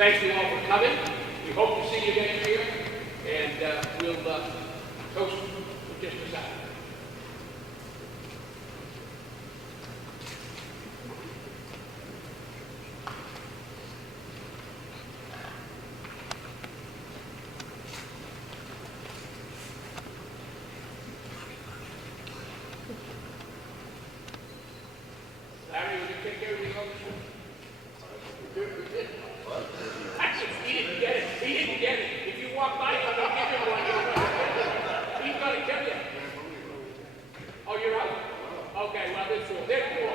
thank you all for coming. We hope to see you next year, and we'll toast for just a second. Larry, would you take care of the other? He didn't get it. He didn't get it. If you walk by, I'm going to give him one. He's going to tell you. Oh, you're out? Okay, well, they're cool. They're cool.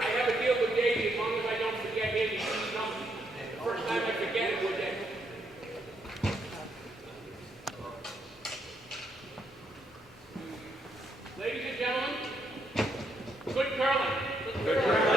I have a deal with Davey. As long as I don't forget him, he's something. The first time I forget it was that. Ladies and gentlemen, good curling. Good curling.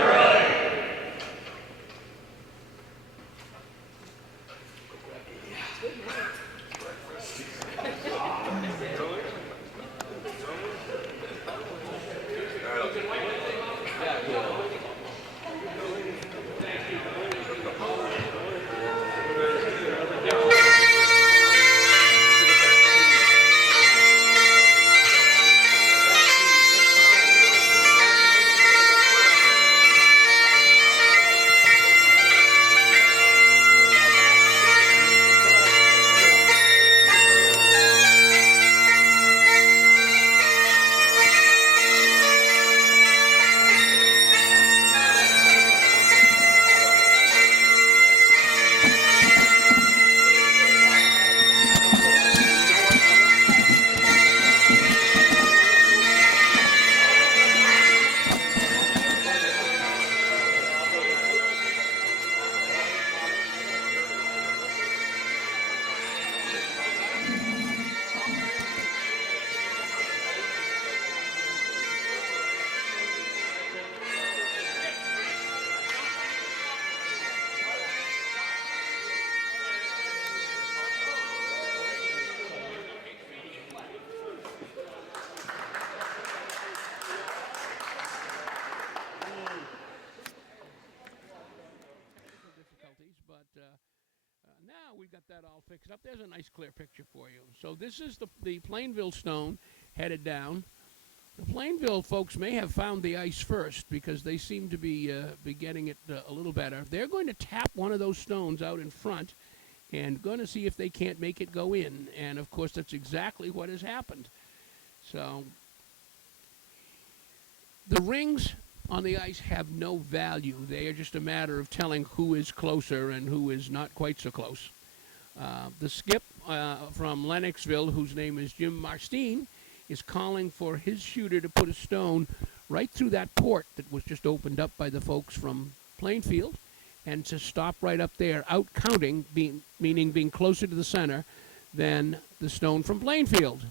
Now we got that all fixed up. There's a nice clear picture for you. So this is the Plainville stone headed down. The Plainville folks may have found the ice first because they seem to be getting it a little better. They're going to tap one of those stones out in front and going to see if they can't make it go in. And, of course, that's exactly what has happened. So the rings on the ice have no value. They are just a matter of telling who is closer and who is not quite so close. The skip from Lennoxville, whose name is Jim Marstine, is calling for his shooter to put a stone right through that port that was just opened up by the folks from Plainfield and to stop right up there, out counting, meaning being closer to the center than the stone from Plainfield.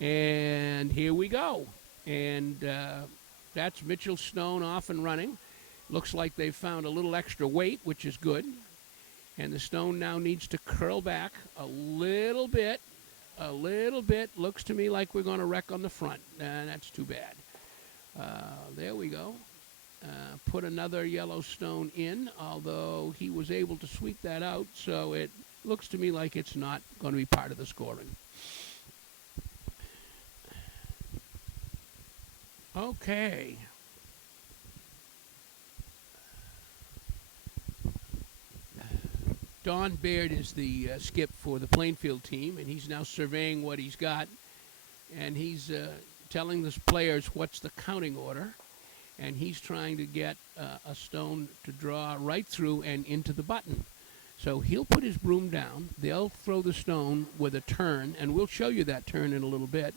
And here we go. And that's Mitchell Stone off and running. Looks like they've found a little extra weight, which is good. And the stone now needs to curl back a little bit. A little bit. Looks to me like we're going to wreck on the front. That's too bad. There we go. Put another yellow stone in, although he was able to sweep that out, so it looks to me like it's not going to be part of the scoring. Okay. Don Baird is the skip for the Plainfield team, and he's now surveying what he's got, and he's telling the players what's the counting order, and he's trying to get a stone to draw right through and into the button. So he'll put his broom down, they'll throw the stone with a turn, and we'll show you that turn in a little bit,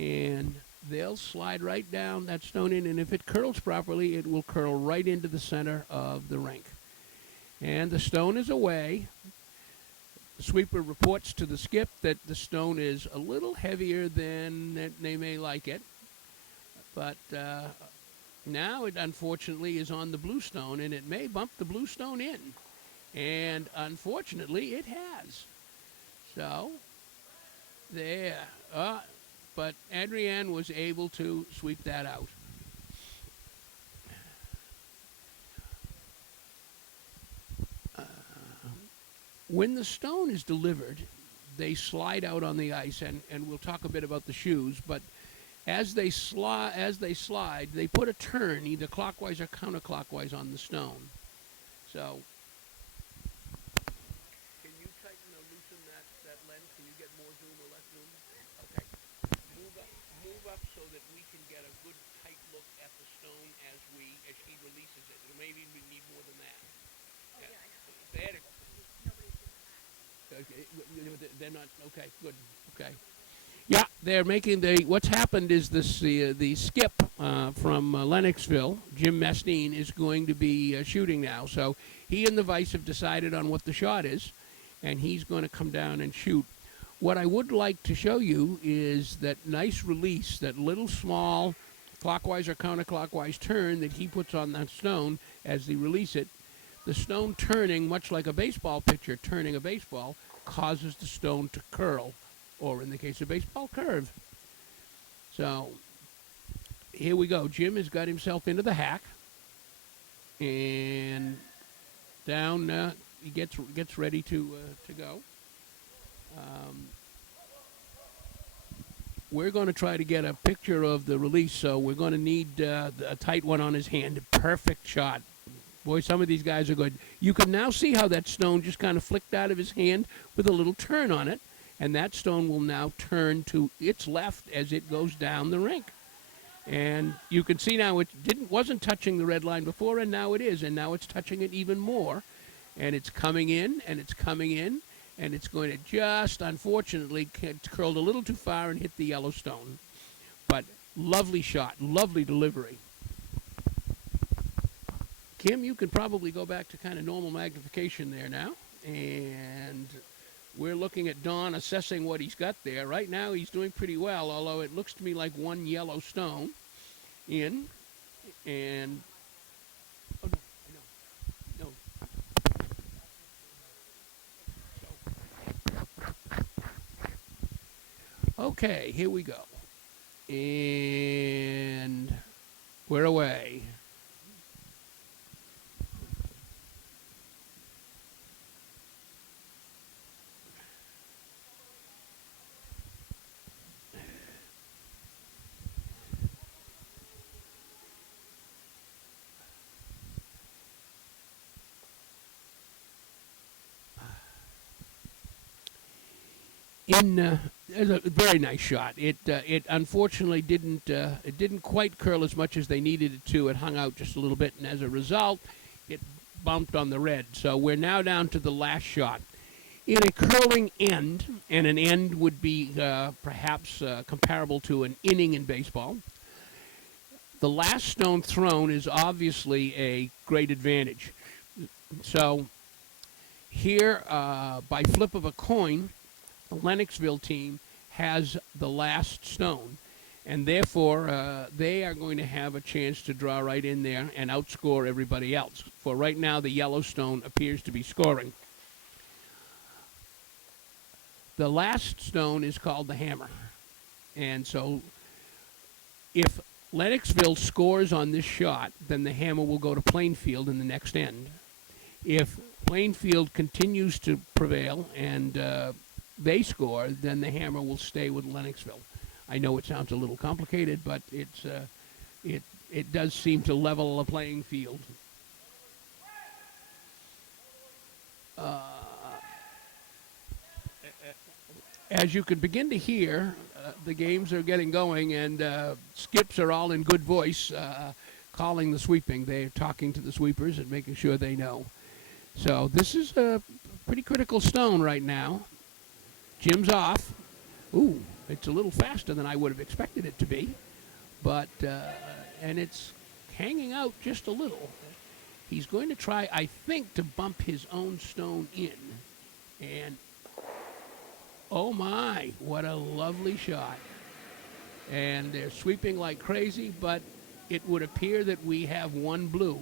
and they'll slide right down that stone in, and if it curls properly, it will curl right into the center of the rink. And the stone is away. The sweeper reports to the skip that the stone is a little heavier than they may like it. But now it unfortunately is on the blue stone, and it may bump the blue stone in. And unfortunately, it has. So, there. but Adrienne was able to sweep that out. When the stone is delivered, they slide out on the ice, and we'll talk a bit about the shoes, but as they slide, they put a turn either clockwise or counterclockwise on the stone. So, can you tighten or loosen that lens? Can you get more zoom or less zoom? Okay. Move up so that we can get a good tight look at the stone as she releases it. Maybe we need more than that. Yeah. There you go. Okay. They're not okay. Good. Okay. Yeah, they're making what's happened is the skip from Lennoxville, Jim Mastine, is going to be shooting now. So he and the Vice have decided on what the shot is, and he's going to come down and shoot. What I would like to show you is that nice release, that little small clockwise or counterclockwise turn that he puts on that stone as they release it. The stone turning, much like a baseball pitcher turning a baseball, causes the stone to curl, or in the case of baseball, curve. So here we go. Jim has got himself into the hack, and down he gets ready to go. We're going to try to get a picture of the release, so we're going to need a tight one on his hand. Perfect shot. Boy, some of these guys are good. You can now see how that stone just kind of flicked out of his hand with a little turn on it, and that stone will now turn to its left as it goes down the rink. And you can see now it wasn't touching the red line before, and now it is, and now it's touching it even more. And it's coming in, and it's coming in, and it's going to just, unfortunately, curled a little too far and hit the yellow stone. But lovely shot, lovely delivery. Kim, you can probably go back to kind of normal magnification there now. And we're looking at Don assessing what he's got there. Right now he's doing pretty well, although it looks to me like one yellow stone in. And, oh no, no. Okay, here we go. And we're away. It's a very nice shot. It unfortunately didn't quite curl as much as they needed it to. It hung out just a little bit, and as a result, it bumped on the red. So we're now down to the last shot. In a curling end, and an end would be perhaps comparable to an inning in baseball, the last stone thrown is obviously a great advantage. So here, by flip of a coin, the Lennoxville team has the last stone, and therefore they are going to have a chance to draw right in there and outscore everybody else. For right now, the yellow stone appears to be scoring. The last stone is called the hammer, and so if Lennoxville scores on this shot, then the hammer will go to Plainfield in the next end. If Plainfield continues to prevail and they score, then the hammer will stay with Lennoxville. I know it sounds a little complicated, but it does seem to level the playing field. As you can begin to hear, the games are getting going, and skips are all in good voice, calling the sweeping. They're talking to the sweepers and making sure they know. So this is a pretty critical stone right now. Jim's off. Ooh, it's a little faster than I would have expected it to be, but and it's hanging out just a little. He's going to try, I think, to bump his own stone in, and oh my, what a lovely shot. And they're sweeping like crazy, but it would appear that we have one blue.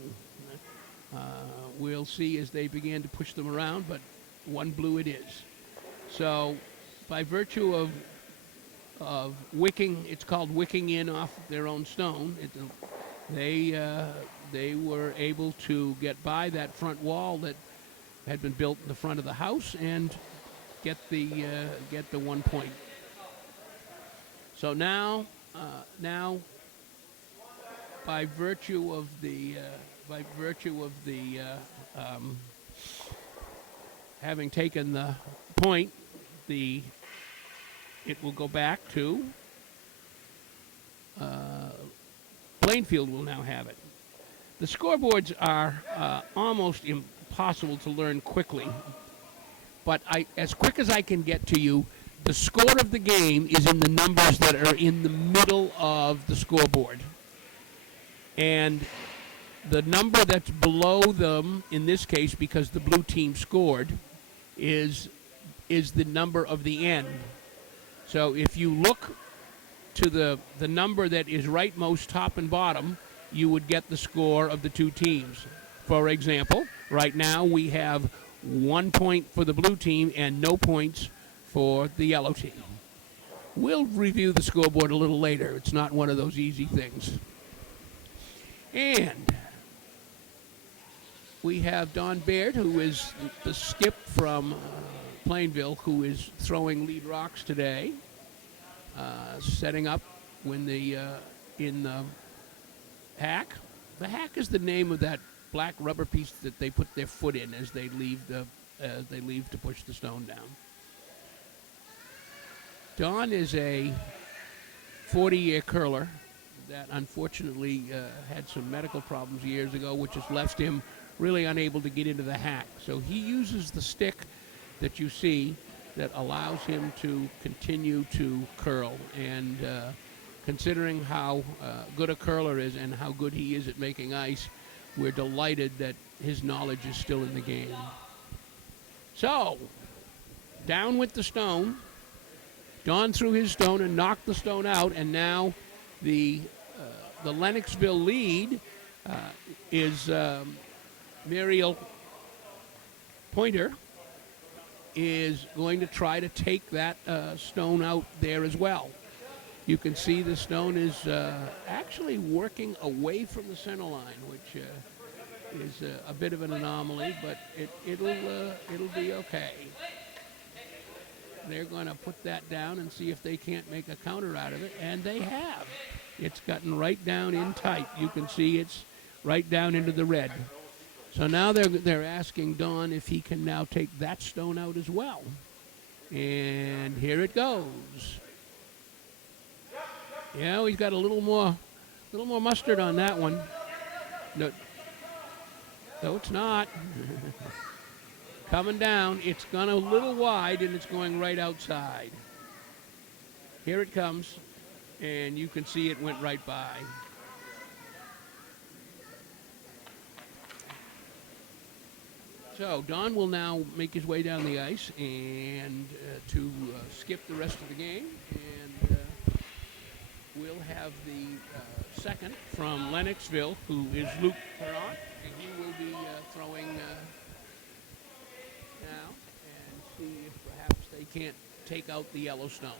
We'll see as they begin to push them around, but one blue it is. So by virtue of wicking. It's called wicking in off their own stone. They they were able to get by that front wall that had been built in the front of the house and get the 1 point. So now by virtue of the having taken the point, it will go back to Plainfield will now have it. The scoreboards are almost impossible to learn quickly, but as quick as I can get to you, the score of the game is in the numbers that are in the middle of the scoreboard. And the number that's below them, in this case, because the blue team scored, is the number of the end. So if you look to the number that is rightmost top and bottom, you would get the score of the two teams. For example, right now we have 1 point for the blue team and no points for the yellow team. We'll review the scoreboard a little later. It's not one of those easy things. And we have Don Baird, who is the skip from Plainville, who is throwing lead rocks today, setting up in the hack. The hack is the name of that black rubber piece that they put their foot in as they leave to push the stone down. Don is a 40-year curler that unfortunately had some medical problems years ago, which has left him really unable to get into the hack. So he uses the stick that you see that allows him to continue to curl. And considering how good a curler is and how good he is at making ice, we're delighted that his knowledge is still in the game. So, down with the stone. Don threw his stone and knocked the stone out, and now the Lennoxville lead is Muriel Pointer is going to try to take that stone out there as well. You can see the stone is actually working away from the center line, which is a bit of an anomaly, but it'll be okay. They're going to put that down and see if they can't make a counter out of it, and they have. It's gotten right down in tight. You can see it's right down into the red. So now they're asking Don if he can now take that stone out as well. And here it goes. Yeah, he's got a little more mustard on that one. No, it's not. Coming down, it's gone a little wide, and it's going right outside. Here it comes, and you can see it went right by. So Don will now make his way down the ice and to skip the rest of the game, and we'll have the second from Lennoxville, who is Luke Perron, and he will be throwing now and see if perhaps they can't take out the Yellowstone.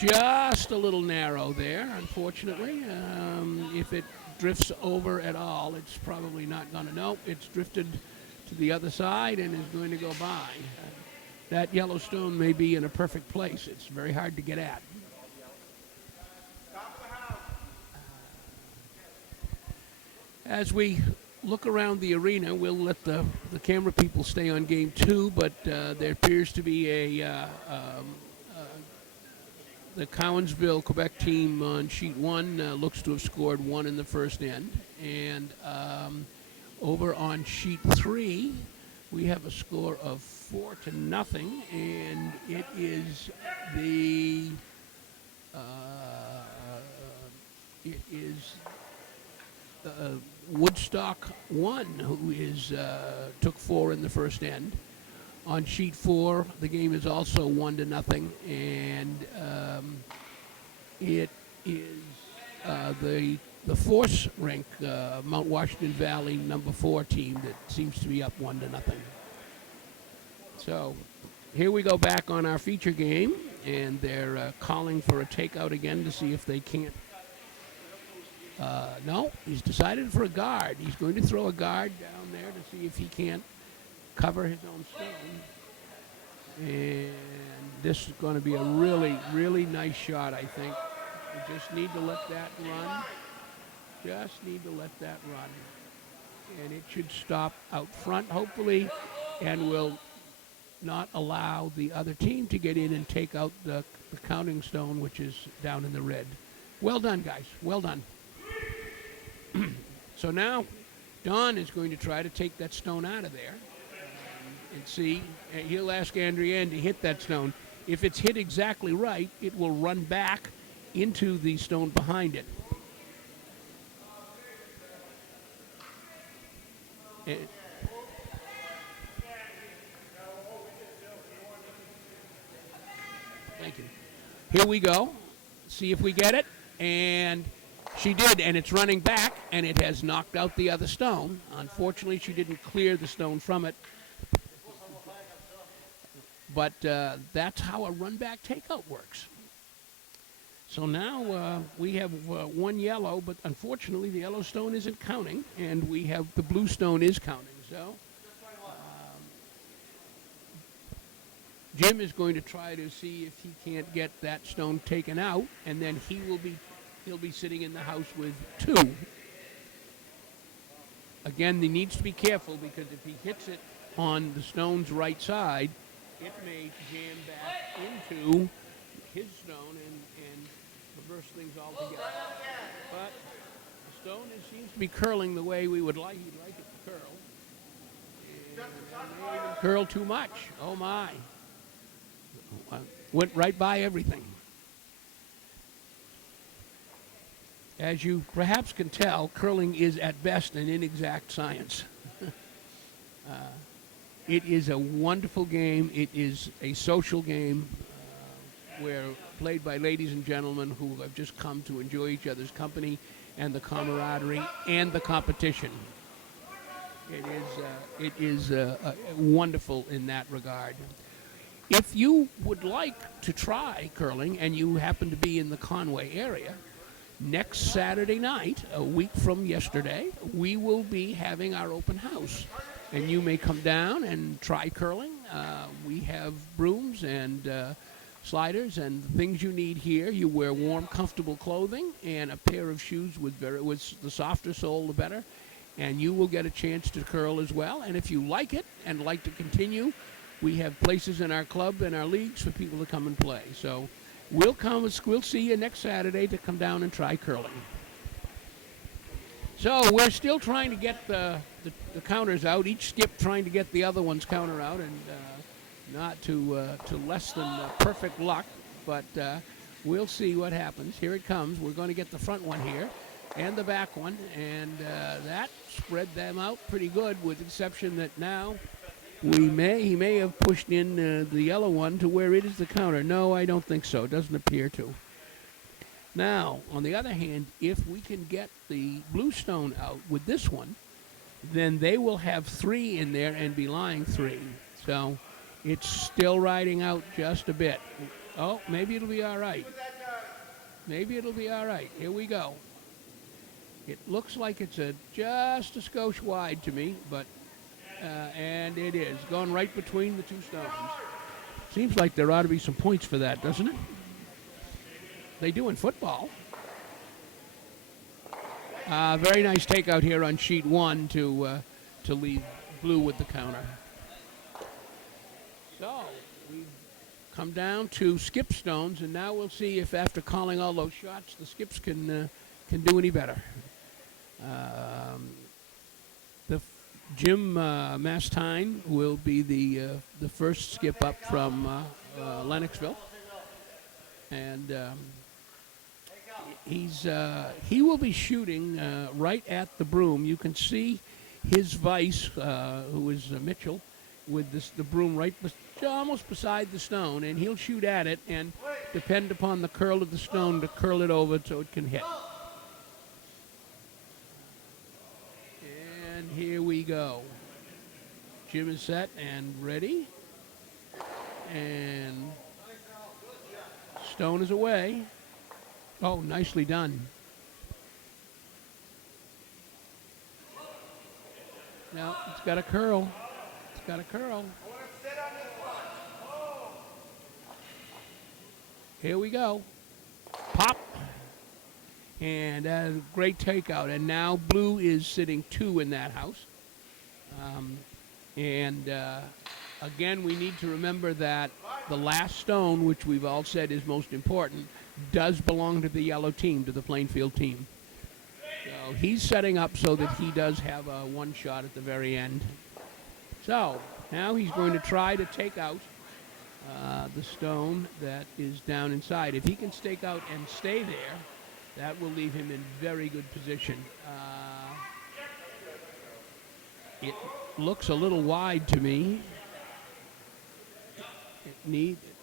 Just a little narrow there, unfortunately. If it drifts over at all, it's probably not going to. No, it's drifted to the other side and is going to go by. That Yellowstone may be in a perfect place. It's very hard to get at. As we look around the arena, we'll let the camera people stay on game two, but there appears to be the Cowansville, Quebec team on sheet one looks to have scored one in the first end. And over on sheet three, we have a score of 4-0, and it is Woodstock 1 who took 4 in the first end. On sheet 4, the game is also 1-0, and it is the Force rank Mount Washington Valley number 4 team that seems to be up 1-0. So here we go back on our feature game, and they're calling for a takeout again to see if they can't. No, he's decided for a guard. He's going to throw a guard down there to see if he can't cover his own stone. And this is going to be a really, really nice shot, I think. We just need to let that run. Just need to let that run. And it should stop out front, hopefully, and will not allow the other team to get in and take out the counting stone, which is down in the red. Well done, guys. Well done. So now Don is going to try to take that stone out of there and see. He'll ask Andrienne to hit that stone. If it's hit exactly right, it will run back into the stone behind it. Thank you. Here we go. See if we get it. And she did, and it's running back, and it has knocked out the other stone. Unfortunately, she didn't clear the stone from it. But that's how a run-back takeout works. So now we have one yellow, but unfortunately the yellow stone isn't counting, and we have the blue stone is counting. So Jim is going to try to see if he can't get that stone taken out, and then he'll be sitting in the house with two. Again, he needs to be careful because if he hits it on the stone's right side, it may jam back into his stone and reverse things altogether. But the stone seems to be curling the way we would like. He'd like it to curl. And it may even curl too much. Oh my! Went right by everything. As you perhaps can tell, curling is at best an inexact science. It is a wonderful game. It is a social game where played by ladies and gentlemen who have just come to enjoy each other's company and the camaraderie and the competition. It is wonderful in that regard. If you would like to try curling and you happen to be in the Conway area, next Saturday night, a week from yesterday, we will be having our open house. And you may come down and try curling. We have brooms and sliders and things you need here. You wear warm, comfortable clothing and a pair of shoes with the softer sole, the better. And you will get a chance to curl as well. And if you like it and like to continue, we have places in our club and our leagues for people to come and play. So we'll see you next Saturday to come down and try curling. So we're still trying to get the counters out, each skip trying to get the other one's counter out, and not to less than perfect luck, but we'll see what happens. Here it comes. We're going to get the front one here and the back one, and that spread them out pretty good, with the exception that now he may have pushed in the yellow one to where it is the counter. No, I don't think so. It doesn't appear to. Now, on the other hand, if we can get the blue stone out with this one, then they will have 3 in there and be lying 3. So it's still riding out just a bit. Oh, maybe it'll be all right. Maybe it'll be all right. Here we go. It looks like it's just a skosh wide to me, but and it is. Going right between the two stones. Seems like there ought to be some points for that, doesn't it? They do in football. Very nice takeout here on sheet 1 to leave blue with the counter. So we've come down to skip stones, and now we'll see if after calling all those shots, the skips can do any better. Jim Mastine will be the first skip up from Lennoxville, and he will be shooting right at the broom. You can see his vice, who is Mitchell, with the broom right almost beside the stone, and he'll shoot at it and depend upon the curl of the stone to curl it over so it can hit. And here we go. Jim is set and ready. and stone is away. Oh, nicely done. Now it's got a curl. It's got a curl. Here we go. Pop. And a great takeout. And now blue is sitting 2 in that house. And again, we need to remember that the last stone, which we've all said is most important, does belong to the yellow team, to the Plainfield team. So he's setting up so that he does have a one shot at the very end. So now he's going to try to take out the stone that is down inside. If he can stake out and stay there, that will leave him in very good position. It looks a little wide to me.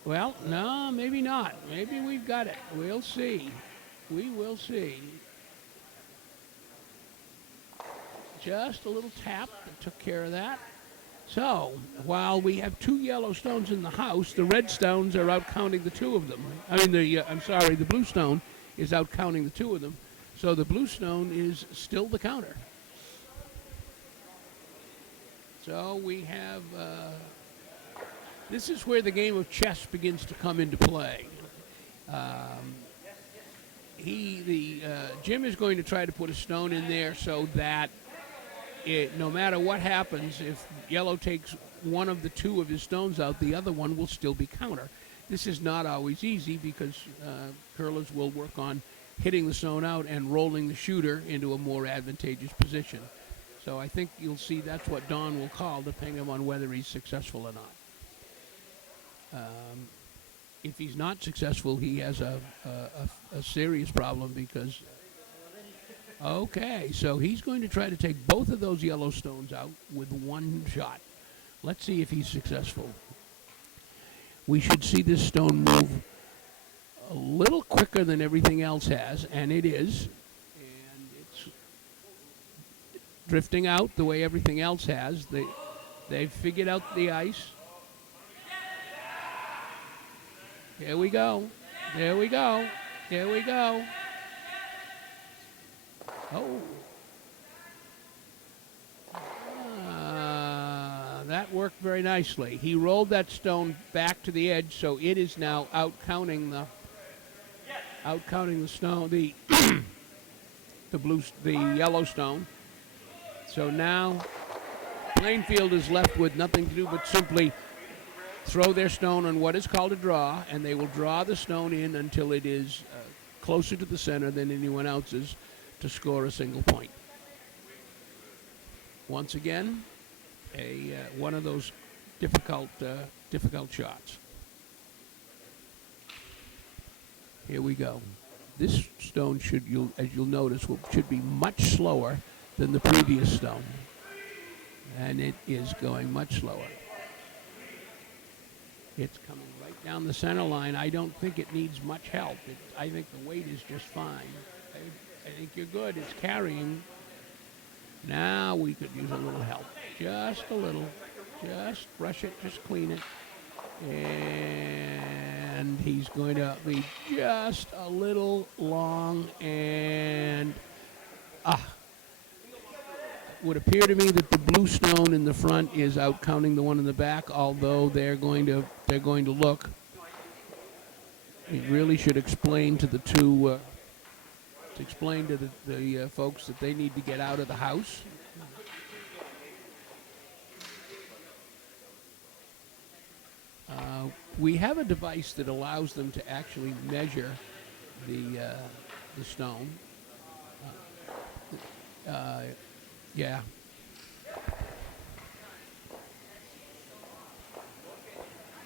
Well, no, maybe not. Maybe we've got it. We'll see. We will see. Just a little tap that took care of that. So, while we have 2 yellow stones in the house, the red stones are out counting the 2 of them. The blue stone is out counting the 2 of them. So the blue stone is still the counter. So we have, this is where the game of chess begins to come into play. Jim is going to try to put a stone in there so that no matter what happens, if yellow takes one of the 2 of his stones out, the other one will still be counter. This is not always easy because curlers will work on hitting the stone out and rolling the shooter into a more advantageous position. So I think you'll see that's what Don will call, depending on whether he's successful or not. If he's not successful, he has a serious problem because... Okay, so he's going to try to take both of those yellow stones out with one shot. Let's see if he's successful. We should see this stone move a little quicker than everything else has, and it is. And it's drifting out the way everything else has. They've figured out the ice. Here we go. There we go. Here we go. Oh. That worked very nicely. He rolled that stone back to the edge, so it is now out counting the stone, the yellow stone. So now Plainfield is left with nothing to do but simply throw their stone on what is called a draw, and they will draw the stone in until it is closer to the center than anyone else's to score a single point. Once again, one of those difficult shots. Here we go. This stone as you'll notice, should be much slower than the previous stone, and it is going much slower. It's coming right down the center line. I don't think it needs much help. I think the weight is just fine. I think you're good. It's carrying. Now we could use a little help. Just a little. Just brush it. Just clean it. And he's going to be just a little long. And it would appear to me that the blue stone in the front is out counting the one in the back, although they're going to look. He really should explain to the two... explain to the folks that they need to get out of the house. We have a device that allows them to actually measure the stone. Yeah.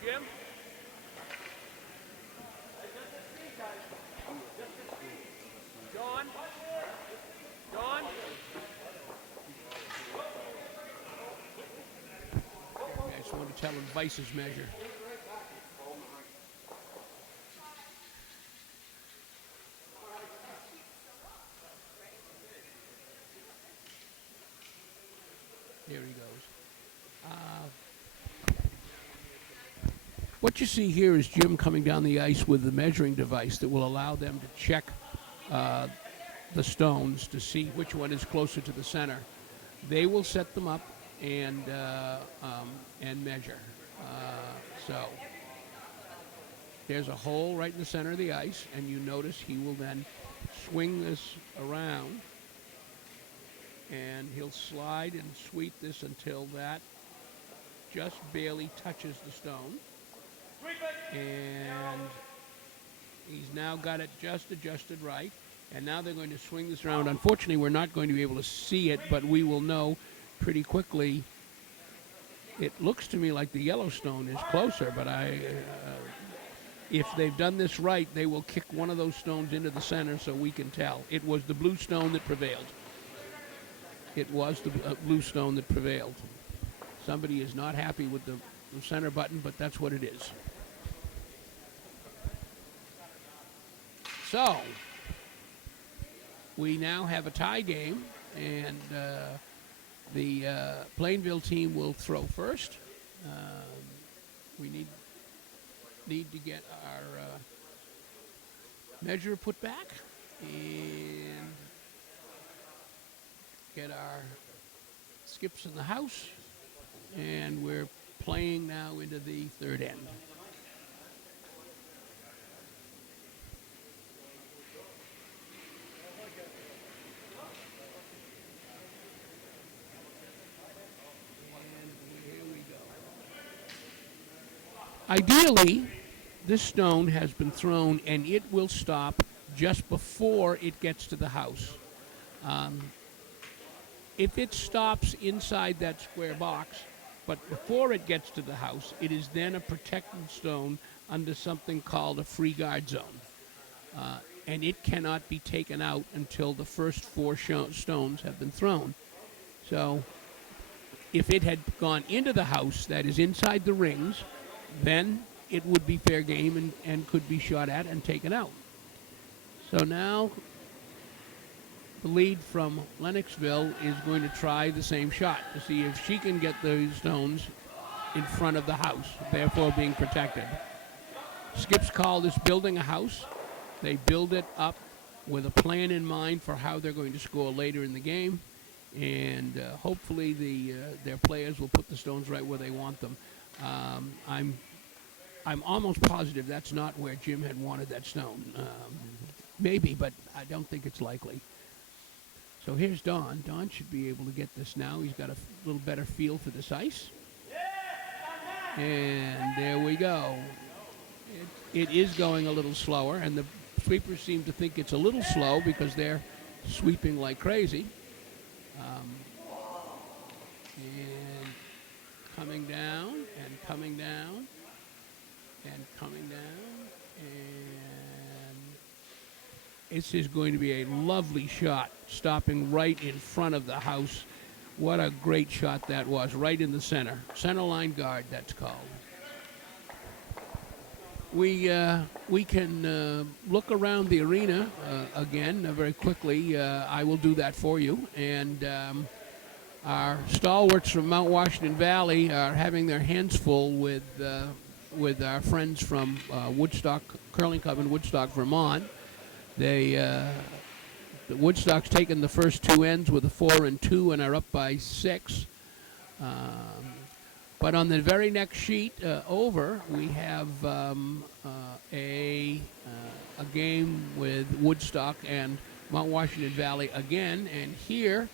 Jim? Dawn? I just wanted to tell him Vice's measure. There he goes. What you see here is Jim coming down the ice with the measuring device that will allow them to check uh, the stones to see which one is closer to the center. They will set them up and measure. So there's a hole right in the center of the ice, and you notice he will then swing this around, and he'll slide and sweep this until that just barely touches the stone. And he's now got it just adjusted right. And now they're going to swing this around. Unfortunately, we're not going to be able to see it, but we will know pretty quickly. It looks to me like the Yellowstone is closer, but if they've done this right, they will kick one of those stones into the center so we can tell. It was the blue stone that prevailed. It was the blue stone that prevailed. Somebody is not happy with the center button, but that's what it is. So, we now have a tie game, and the Plainville team will throw first. We need to get our measure put back and get our skips in the house, and we're playing now into the third end. Ideally, this stone has been thrown, and it will stop just before it gets to the house. If it stops inside that square box, but before it gets to the house, it is then a protected stone under something called a free guard zone. And it cannot be taken out until the first four stones have been thrown. So if it had gone into the house, that is inside the rings, then it would be fair game and could be shot at and taken out. So now the lead from Lennoxville is going to try the same shot to see if she can get those stones in front of the house, therefore being protected. Skip's call this building a house. They build it up with a plan in mind for how they're going to score later in the game, and hopefully their players will put the stones right where they want them. I'm almost positive that's not where Jim had wanted that stone. Maybe, but I don't think it's likely. So here's Don. Don should be able to get this now. He's got a little better feel for this ice. And there we go. It is going a little slower, and the sweepers seem to think it's a little slow because they're sweeping like crazy. And coming down, and coming down, and coming down, and this is going to be a lovely shot, stopping right in front of the house. What a great shot that was, right in the center. Center line guard, that's called. We can look around the arena again very quickly. I will do that for you. And our stalwarts from Mount Washington Valley are having their hands full with our friends from Woodstock Curling Club in Woodstock, Vermont. The Woodstock's taken the first two ends with a 4-2 and are up by 6. But on the very next sheet over, we have a game with Woodstock and Mount Washington Valley again. And here,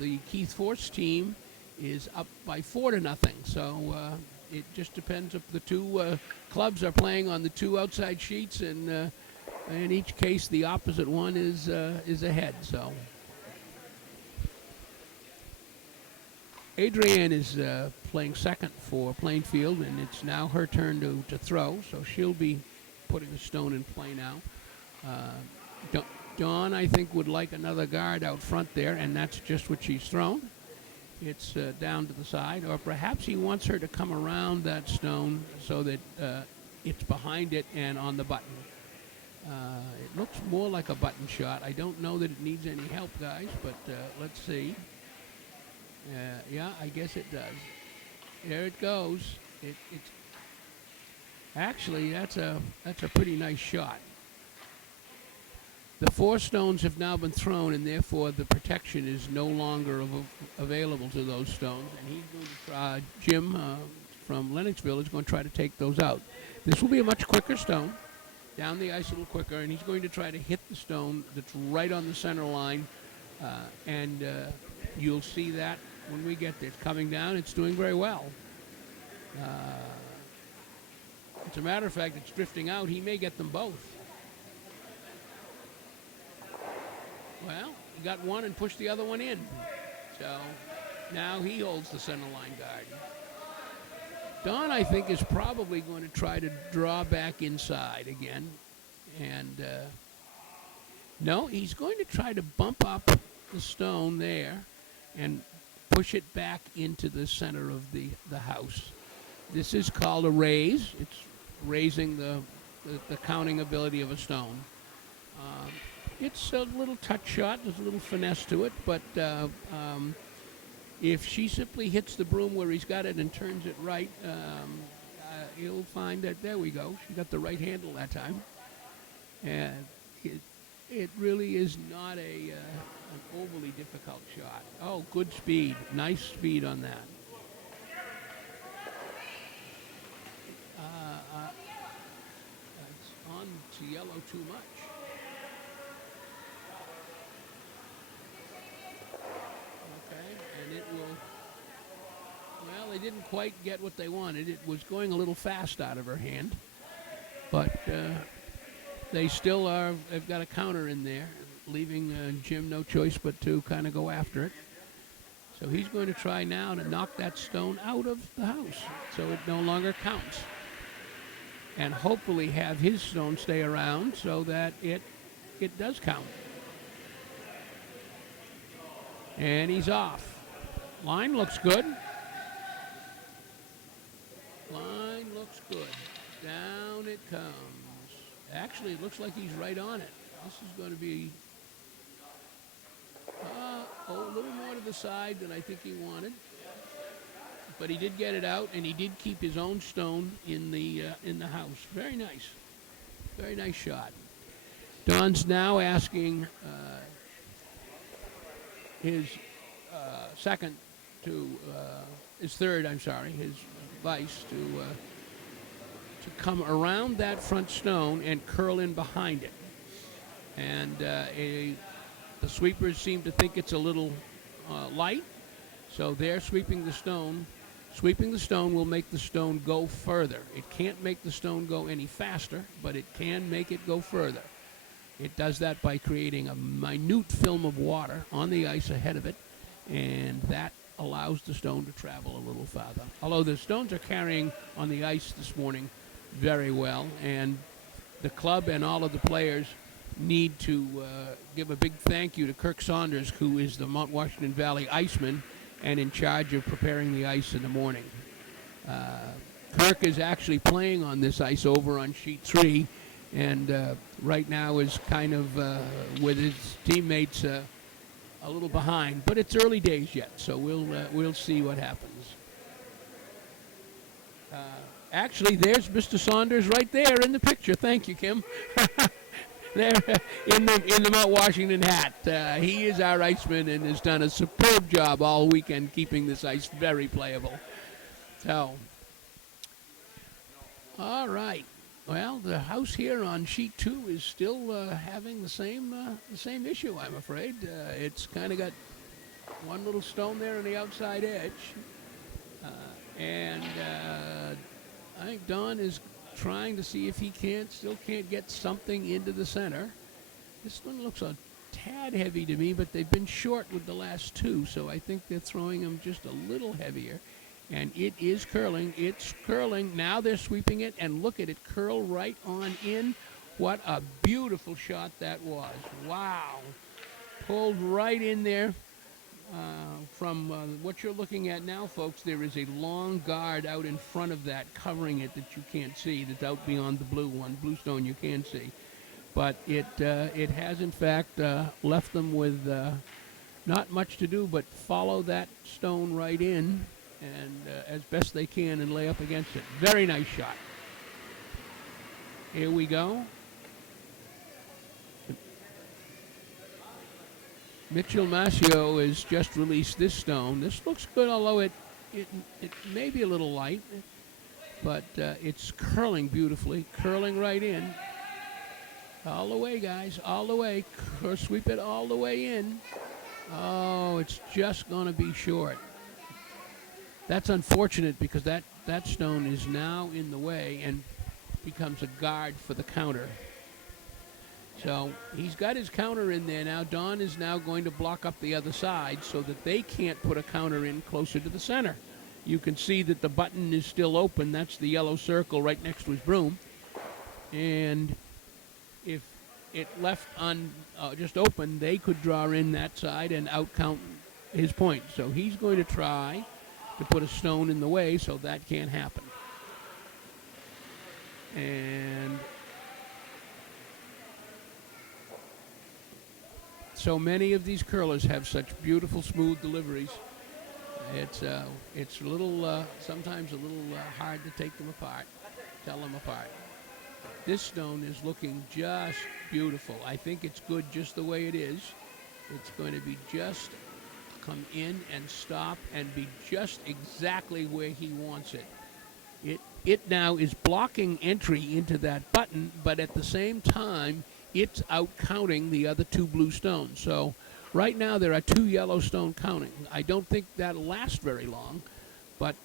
the Keith Force team is up by 4-0. So it just depends if the two clubs are playing on the two outside sheets, and in each case, the opposite one is ahead. So Adrienne is playing second for Plainfield, and it's now her turn to throw. So she'll be putting a stone in play now. Dawn, I think, would like another guard out front there, and that's just what she's thrown. It's down to the side, or perhaps he wants her to come around that stone so that it's behind it and on the button. It looks more like a button shot. I don't know that it needs any help, guys, but let's see. Yeah, I guess it does. There it goes. Actually, that's a pretty nice shot. The 4 stones have now been thrown, and therefore the protection is no longer available to those stones. And he's going to try, Jim from Lennoxville is going to try to take those out. This will be a much quicker stone, down the ice a little quicker, and he's going to try to hit the stone that's right on the center line. And you'll see that when we get there. It's coming down. It's doing very well. As a matter of fact, it's drifting out. He may get them both. Well, he got one and pushed the other one in. So now he holds the center line guard. Don, I think, is probably going to try to draw back inside again. And no, he's going to try to bump up the stone there and push it back into the center of the house. This is called a raise. It's raising the counting ability of a stone. It's a little touch shot. There's a little finesse to it, but if she simply hits the broom where he's got it and turns it right, you'll find that, there we go, she got the right handle that time. And it really is not an overly difficult shot. Oh, good speed. Nice speed on that. It's on to yellow too much. And it will, well, they didn't quite get what they wanted. It was going a little fast out of her hand, but they still are, they've got a counter in there, leaving Jim no choice but to kind of go after it. So he's going to try now to knock that stone out of the house so it no longer counts, and hopefully have his stone stay around so that it does count. And he's off. Line looks good. Line looks good. Down it comes. Actually, it looks like he's right on it. This is going to be a little more to the side than I think he wanted. But he did get it out, and he did keep his own stone in the house. Very nice. Very nice shot. Don's now asking his his vice to come around that front stone and curl in behind it. And the sweepers seem to think it's a little light, so they're sweeping the stone. Sweeping the stone will make the stone go further. It can't make the stone go any faster, but it can make it go further. It does that by creating a minute film of water on the ice ahead of it, and that allows the stone to travel a little farther. Although the stones are carrying on the ice this morning very well, and the club and all of the players need to give a big thank you to Kirk Saunders, who is the Mount Washington Valley Iceman and in charge of preparing the ice in the morning. Kirk is actually playing on this ice over on sheet 3, and right now is kind of with his teammates a little behind, but it's early days yet, so we'll see what happens. Actually, there's Mr. Saunders right there in the picture. Thank you, Kim. There in the Mount Washington hat. He is our iceman and has done a superb job all weekend keeping this ice very playable. So, all right. Well, the house here on sheet 2 is still having the same issue, I'm afraid. It's kind of got one little stone there on the outside edge, and I think Don is trying to see if he still can't get something into the center. This one looks a tad heavy to me, but they've been short with the last 2, so I think they're throwing them just a little heavier. And it is curling. It's curling. Now they're sweeping it, and look at it curl right on in. What a beautiful shot that was. Wow. Pulled right in there. From what you're looking at now, folks, there is a long guard out in front of that covering it that you can't see, that's out beyond the blue stone you can see. But it has, in fact, left them with not much to do but follow that stone right in and as best they can and lay up against it. Very nice shot. Here we go. Mitchell Mascio has just released this stone. This looks good, although it may be a little light, but it's curling beautifully, curling right in. All the way, guys, all the way. Sweep it all the way in. Oh, it's just going to be short. That's unfortunate because that stone is now in the way and becomes a guard for the counter. So he's got his counter in there now. Don is now going to block up the other side so that they can't put a counter in closer to the center. You can see that the button is still open. That's the yellow circle right next to his broom. And if it left just open, they could draw in that side and outcount his point. So he's going to try to put a stone in the way so that can't happen. And so many of these curlers have such beautiful, smooth deliveries. It's a little, sometimes a little hard to take them apart, tell them apart. This stone is looking just beautiful. I think it's good just the way it is. It's going to be just come in and stop and be just exactly where he wants it. It now is blocking entry into that button, but at the same time, it's out counting the other two blue stones. So right now there are two yellow stone counting. I don't think that'll last very long, but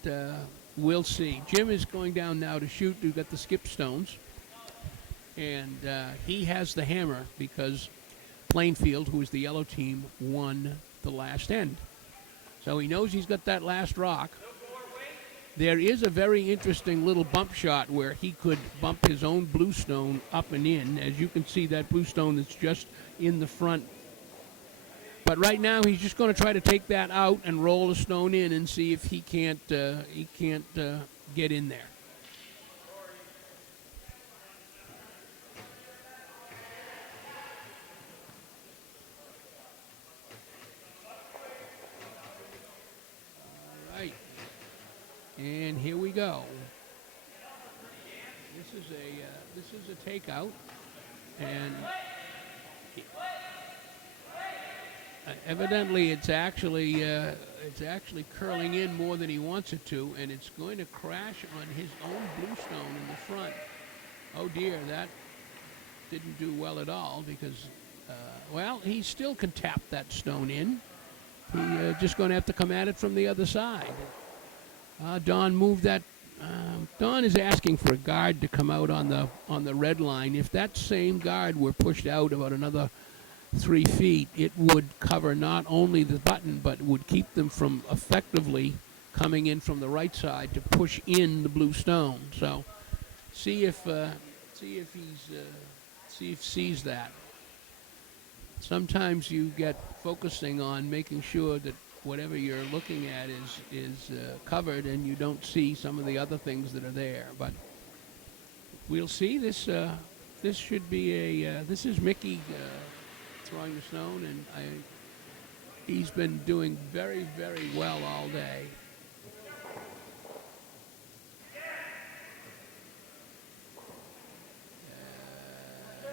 we'll see. Jim is going down now to shoot. We've got the skip stones, and he has the hammer because Plainfield, who is the yellow team, won the last end. So he knows he's got that last rock. There is a very interesting little bump shot where he could bump his own blue stone up and in. As you can see, that blue stone that's just in the front. But right now, he's just going to try to take that out and roll the stone in and see if he can't get in there. And here we go. This is a takeout, and evidently it's actually curling in more than he wants it to, and it's going to crash on his own blue stone in the front. Oh dear, that didn't do well at all because, well, he still can tap that stone in. He's just going to have to come at it from the other side. Don moved that. Don is asking for a guard to come out on the red line. If that same guard were pushed out about another 3 feet, it would cover not only the button, but would keep them from effectively coming in from the right side to push in the blue stone. So, see if he sees that. Sometimes you get focusing on making sure that whatever you're looking at is covered, and you don't see some of the other things that are there. But we'll see. This should be this is Mickey throwing the stone, and he's been doing very, very well all day.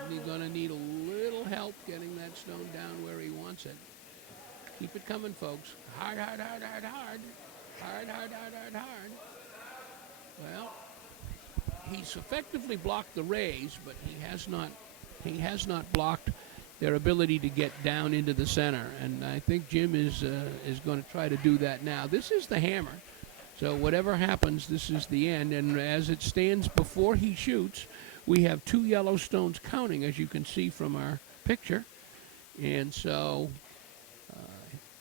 He's going to need a little help getting that stone down where he wants it. Keep it coming, folks. Hard, hard, hard, hard, hard. Hard, hard, hard, hard, hard. Well, he's effectively blocked the rays, but he has not blocked their ability to get down into the center. And I think Jim is going to try to do that now. This is the hammer. So whatever happens, this is the end. And as it stands before he shoots, we have two yellow stones counting, as you can see from our picture. And so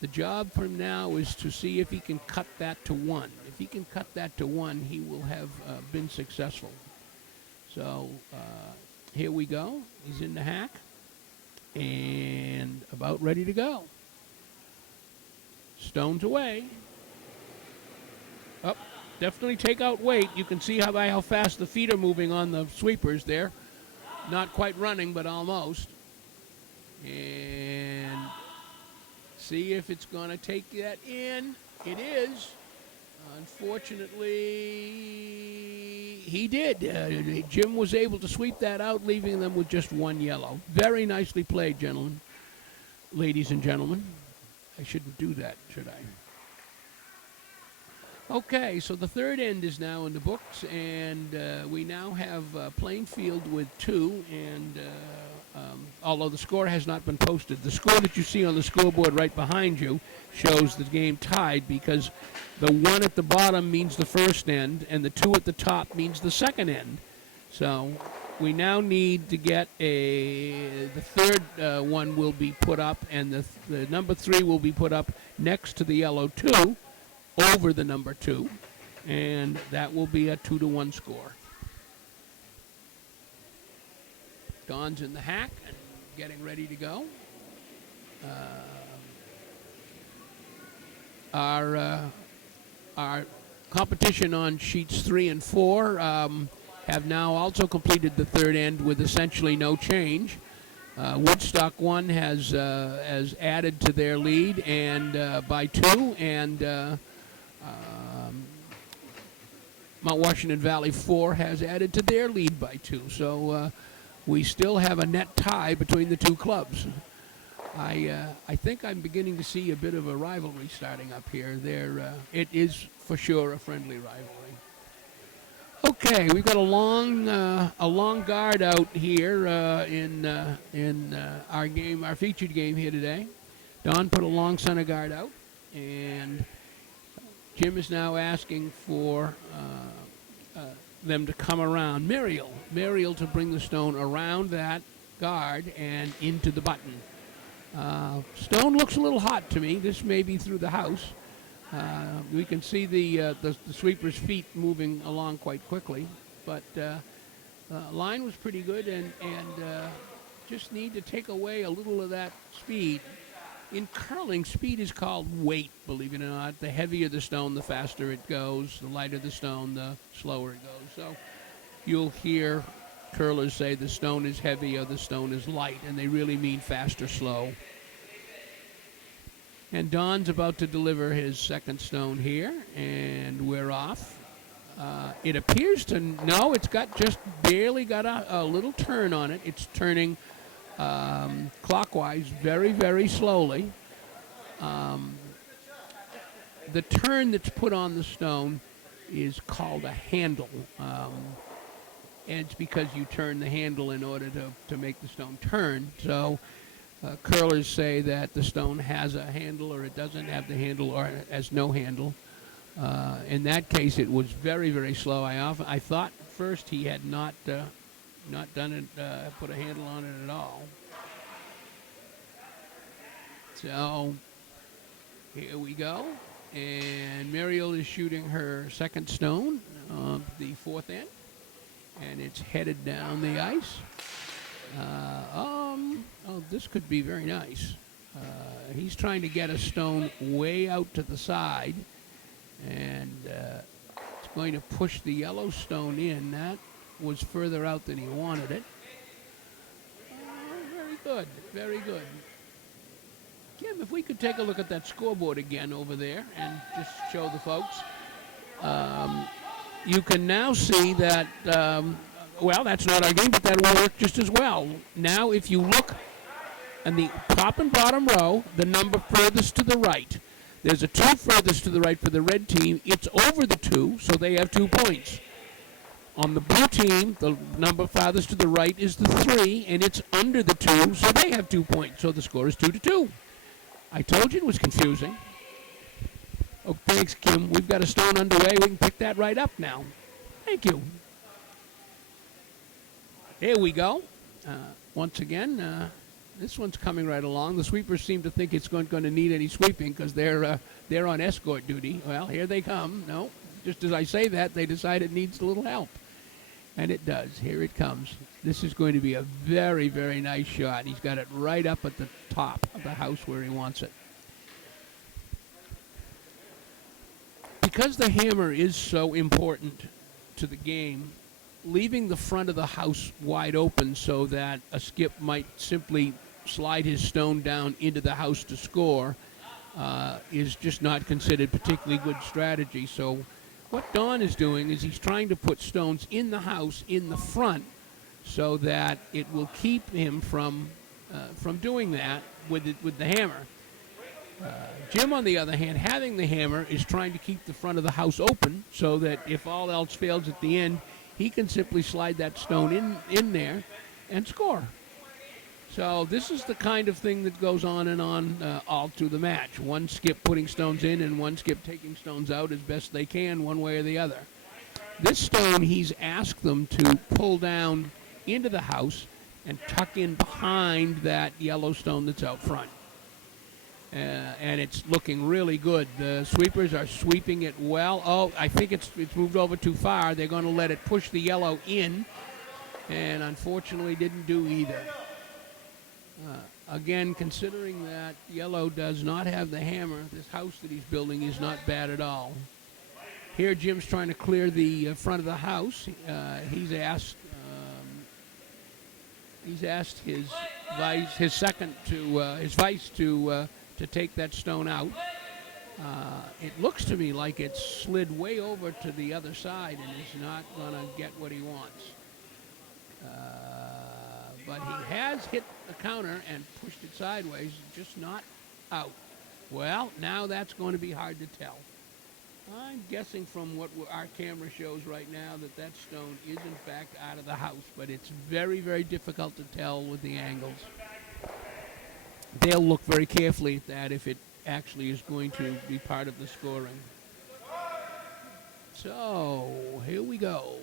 the job for him now is to see if he can cut that to 1. If he can cut that to 1, he will have been successful. So here we go. He's in the hack and about ready to go. Stones away. Up. Definitely take out weight. You can see how fast the feet are moving on the sweepers there. Not quite running, but almost. And see if it's going to take that in. It is. Unfortunately, he did. Jim was able to sweep that out, leaving them with just one yellow. Very nicely played, gentlemen, ladies and gentlemen. I shouldn't do that, should I? Okay, so the third end is now in the books, and we now have Plainfield with 2, and although the score has not been posted, the score that you see on the scoreboard right behind you shows the game tied because the 1 at the bottom means the first end, and the 2 at the top means the second end. So we now need to get the third one will be put up, and the number 3 will be put up next to the yellow 2, over the number 2, and that will be a 2-1 score. Don's in the hack and getting ready to go. Our competition on sheets 3 and 4 have now also completed the third end with essentially no change. Woodstock 1 has added to their lead and by 2, and Mount Washington Valley 4 has added to their lead by 2. So we still have a net tie between the two clubs. I think I'm beginning to see a bit of a rivalry starting up here. It is for sure a friendly rivalry. Okay, we've got a long guard out here in our game, our featured game here today. Don put a long center guard out, and Jim is now asking for them to come around. Muriel to bring the stone around that guard and into the button. Stone looks a little hot to me. This may be through the house. We can see the sweeper's feet moving along quite quickly, but line was pretty good, and just need to take away a little of that speed. In curling, speed is called weight, believe it or not. The heavier the stone, the faster it goes. The lighter the stone, the slower it goes. So you'll hear curlers say the stone is heavy or the stone is light, and they really mean fast or slow. And Don's about to deliver his second stone here, and we're off. It appears to, no, it's got just barely got a little turn on it. It's turning clockwise very, very slowly. The turn that's put on the stone is called a handle. And it's because you turn the handle in order to make the stone turn. So curlers say that the stone has a handle or it doesn't have the handle or it has no handle. In that case, it was very, very slow. I thought first he had not done it, put a handle on it at all. So here we go. And Muriel is shooting her second stone, the fourth end. And it's headed down the ice. This could be very nice. He's trying to get a stone way out to the side. And it's going to push the yellow stone in. That was further out than he wanted it. Very good, very good. Kim, if we could take a look at that scoreboard again over there and just show the folks. You can now see that, well, that's not our game, but that will work just as well. Now, if you look in the top and bottom row, the number furthest to the right, there's a 2 furthest to the right for the red team. It's over the 2, so they have 2 points. On the blue team, the number farthest to the right is the 3, and it's under the 2, so they have 2 points. So the score is 2-2. I told you it was confusing. Oh, thanks, Kim. We've got a stone underway. We can pick that right up now. Thank you. Here we go. Once again, this one's coming right along. The sweepers seem to think it's going to need any sweeping because they're on escort duty. Well, here they come. No, just as I say that, they decide it needs a little help. And it does. Here it comes. This is going to be a very, very nice shot. He's got it right up at the top of the house where he wants it. Because the hammer is so important to the game, leaving the front of the house wide open so that a skip might simply slide his stone down into the house to score is just not considered particularly good strategy. So what Don is doing is he's trying to put stones in the house in the front so that it will keep him from doing that with the hammer. Jim, on the other hand, having the hammer, is trying to keep the front of the house open so that if all else fails at the end, he can simply slide that stone in there and score. So this is the kind of thing that goes on and on all through the match. One skip putting stones in and one skip taking stones out as best they can, one way or the other. This stone, he's asked them to pull down into the house and tuck in behind that yellow stone that's out front. And it's looking really good. The sweepers are sweeping it well. Oh, I think it's moved over too far. They're going to let it push the yellow in, and unfortunately didn't do either. Again, considering that yellow does not have the hammer, this house that he's building is not bad at all. Here, Jim's trying to clear the front of the house. He's asked his vice to take that stone out. It looks to me like it's slid way over to the other side and is not going to get what he wants. But he has hit the counter and pushed it sideways, just not out. Well, now that's going to be hard to tell. I'm guessing from what our camera shows right now that stone is in fact out of the house, but it's very, very difficult to tell with the angles. They'll look very carefully at that if it actually is going to be part of the scoring. So, here we go.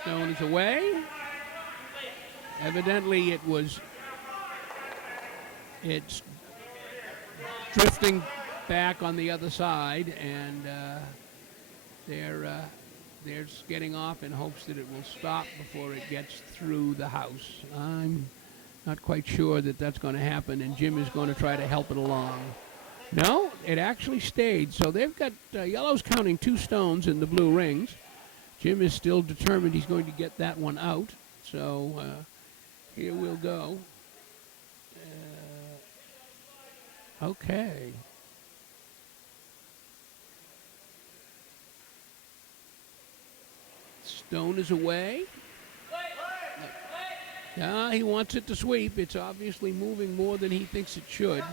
Stone is away. Evidently it's drifting back on the other side, and they're getting off in hopes that it will stop before it gets through the house. I'm not quite sure that that's going to happen, and Jim is going to try to help it along. No, it actually stayed. So they've got yellow's counting 2 stones in the blue rings. Jim is still determined he's going to get that one out. So here we'll go. Okay. Stone is away. Yeah, he wants it to sweep. It's obviously moving more than he thinks it should.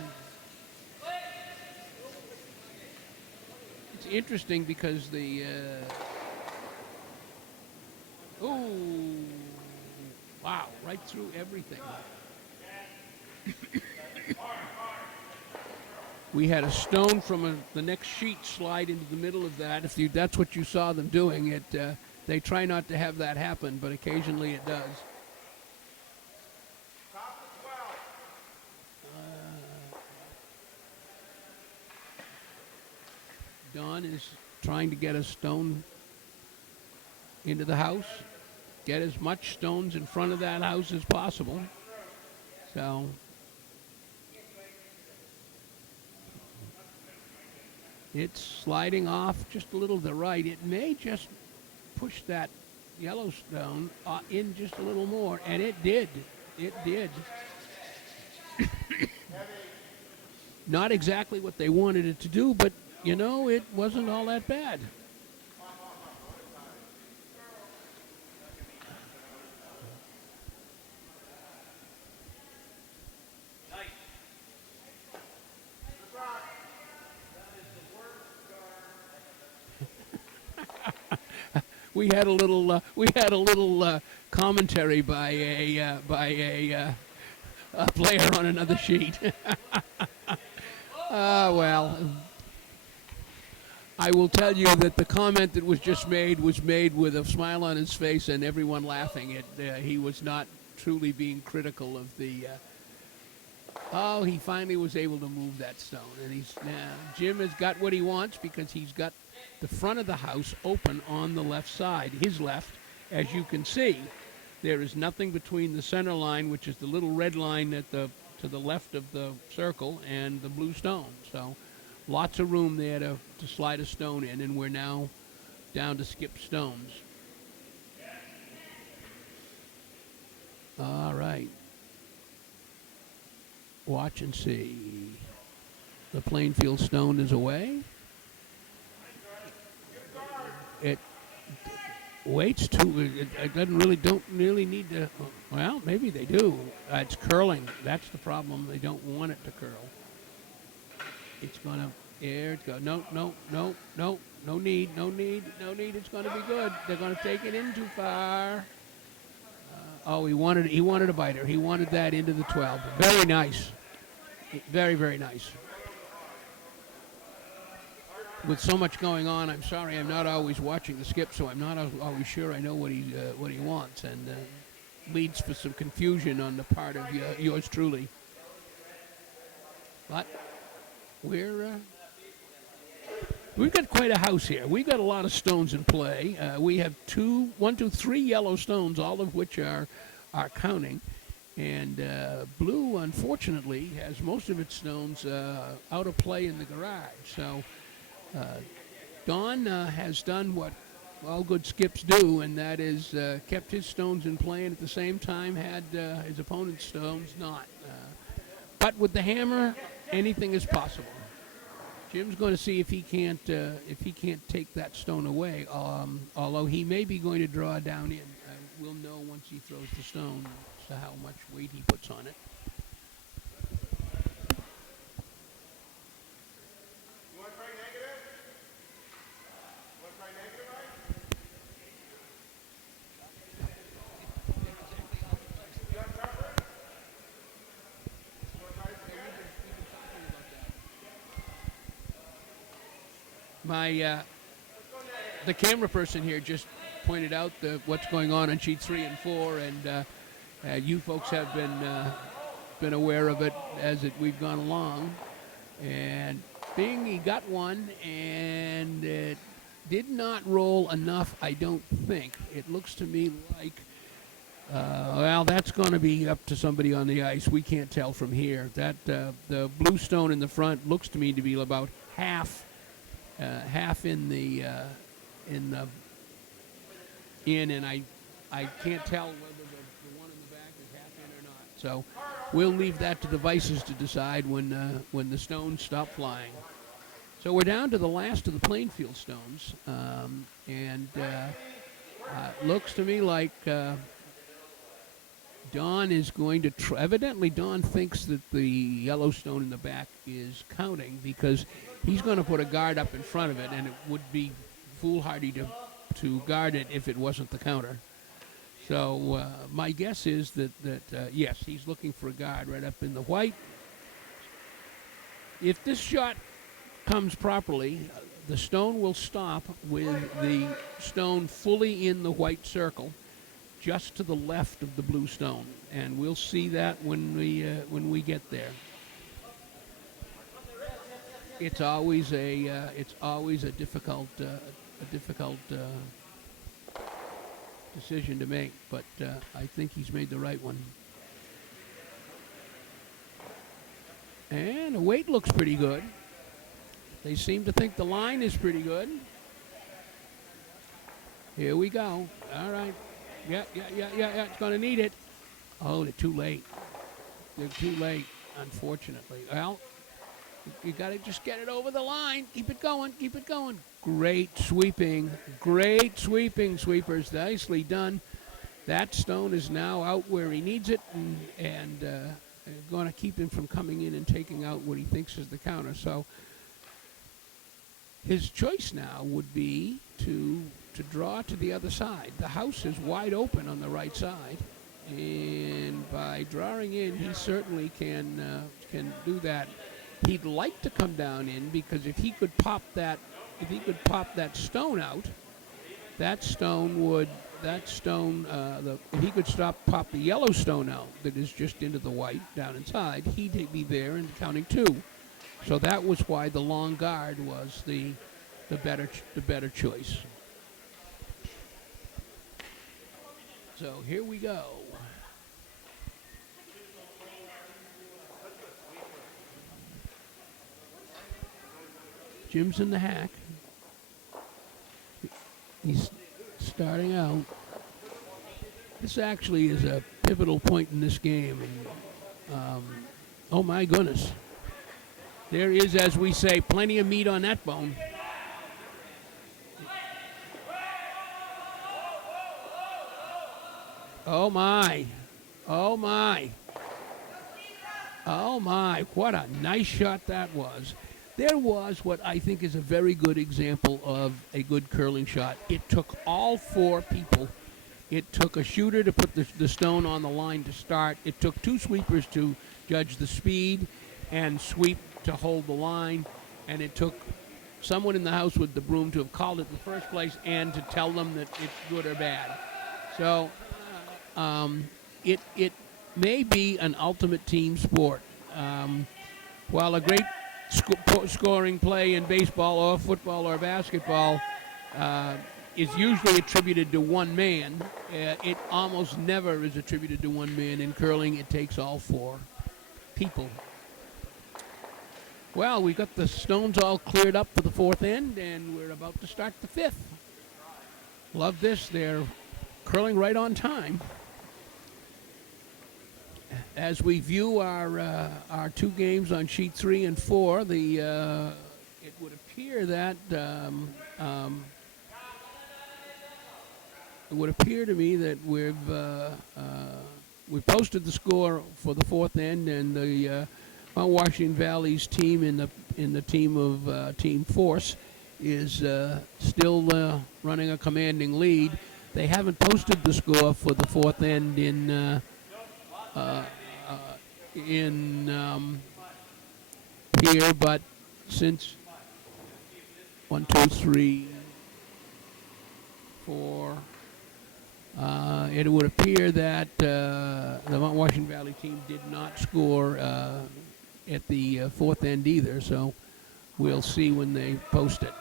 It's interesting because the... wow, right through everything. We had a stone from the next sheet slide into the middle of that. If that's what you saw them doing, they try not to have that happen, but occasionally it does. Don is trying to get a stone into the house, get as much stones in front of that house as possible. So it's sliding off just a little to the right. It may just push that yellow stone in just a little more, and it did. It did. Not exactly what they wanted it to do, but, it wasn't all that bad. We had a little commentary by a player on another sheet. Well, I will tell you that the comment that was just made was made with a smile on his face and everyone laughing. He was not truly being critical of the. He finally was able to move that stone, and Jim has got what he wants because he's got the front of the house open on the left side, his left. As you can see, there is nothing between the center line, which is the little red line to the left of the circle, and the blue stone. So lots of room there to slide a stone in, and we're now down to skip stones. All right. Watch and see. The Plainfield Stone is away. It waits it doesn't really don't really need to. Well, maybe they do. It's curling. That's the problem. They don't want it to curl. It's gonna. Here it goes. No, no, no, no. No need. No need. No need. It's gonna be good. They're gonna take it in too far. Oh, he wanted a biter. He wanted that into the 12. Very nice. Very, very nice. With so much going on, I'm sorry I'm not always watching the skip, so I'm not always sure I know what he wants, and leads for some confusion on the part of yours truly. But we've got quite a house here. We've got a lot of stones in play. We have three yellow stones, all of which are counting. And blue, unfortunately, has most of its stones out of play in the garage. So Don has done what all good skips do, and that is kept his stones in play and at the same time had his opponent's stones not. But with the hammer, anything is possible. Jim's going to see if he can't take that stone away. Although he may be going to draw down in. We'll know once he throws the stone as to how much weight he puts on it. You want to try negative? You want to try negative, The camera person here just pointed out what's going on sheet 3 and 4, and you folks have been aware of it as we've gone along. And being he got one, and it did not roll enough, I don't think. It looks to me like, well, that's going to be up to somebody on the ice. We can't tell from here. That the blue stone in the front looks to me to be about half and I can't tell whether the one in the back is half in or not. So we'll leave that to the vices to decide when the stones stop flying. So we're down to the last of the Plainfield stones, and looks to me like Don is going to evidently Don thinks that the yellow stone in the back is counting because he's going to put a guard up in front of it, and it would be foolhardy to guard it if it wasn't the counter. So my guess is that yes, he's looking for a guard right up in the white. If this shot comes properly, the stone will stop with the stone fully in the white circle, just to the left of the blue stone, and we'll see that when we get there. It's always a difficult decision to make, but I think he's made the right one. And the weight looks pretty good. They seem to think the line is pretty good. Here we go. All right. Yeah. It's going to need it. Oh, they're too late. They're too late, unfortunately. Well, you got to just get it over the line. Keep it going. Keep it going. Great sweeping, sweepers. Nicely done. That stone is now out where he needs it, and going to keep him from coming in and taking out what he thinks is the counter. So his choice now would be to draw to the other side. The house is wide open on the right side, and by drawing in, he certainly can do that. He'd like to come down in because if he could pop that stone out, if he could pop the yellow stone out that is just into the white down inside, he'd be there and counting 2. So that was why the long guard was the better choice. So here we go. Jim's in the hack. He's starting out. This actually is a pivotal point in this game. And, oh my goodness. There is, as we say, plenty of meat on that bone. Oh my. Oh my. Oh my. What a nice shot that was. There was what I think is a very good example of a good curling shot. It took all four people. It took a shooter to put the stone on the line to start. It took two sweepers to judge the speed and sweep to hold the line. And it took someone in the house with the broom to have called it in the first place and to tell them that it's good or bad. So it may be an ultimate team sport. While a great scoring play in baseball or football or basketball is usually attributed to one man, it almost never is attributed to one man. In curling, it takes all four people. Well, we got the stones all cleared up for the fourth end, and we're about to start the fifth. Love this. They're curling right on time. As we view our two games on sheet 3 and 4, it would appear that it would appear to me that we've posted the score for the fourth end, and the Mount Washington Valley's team in the team of Team Force is still running a commanding lead. They haven't posted the score for the fourth end in here, but since 1, 2, 3, 4, it would appear that the Mount Washington Valley team did not score at the fourth end either, so we'll see when they post it.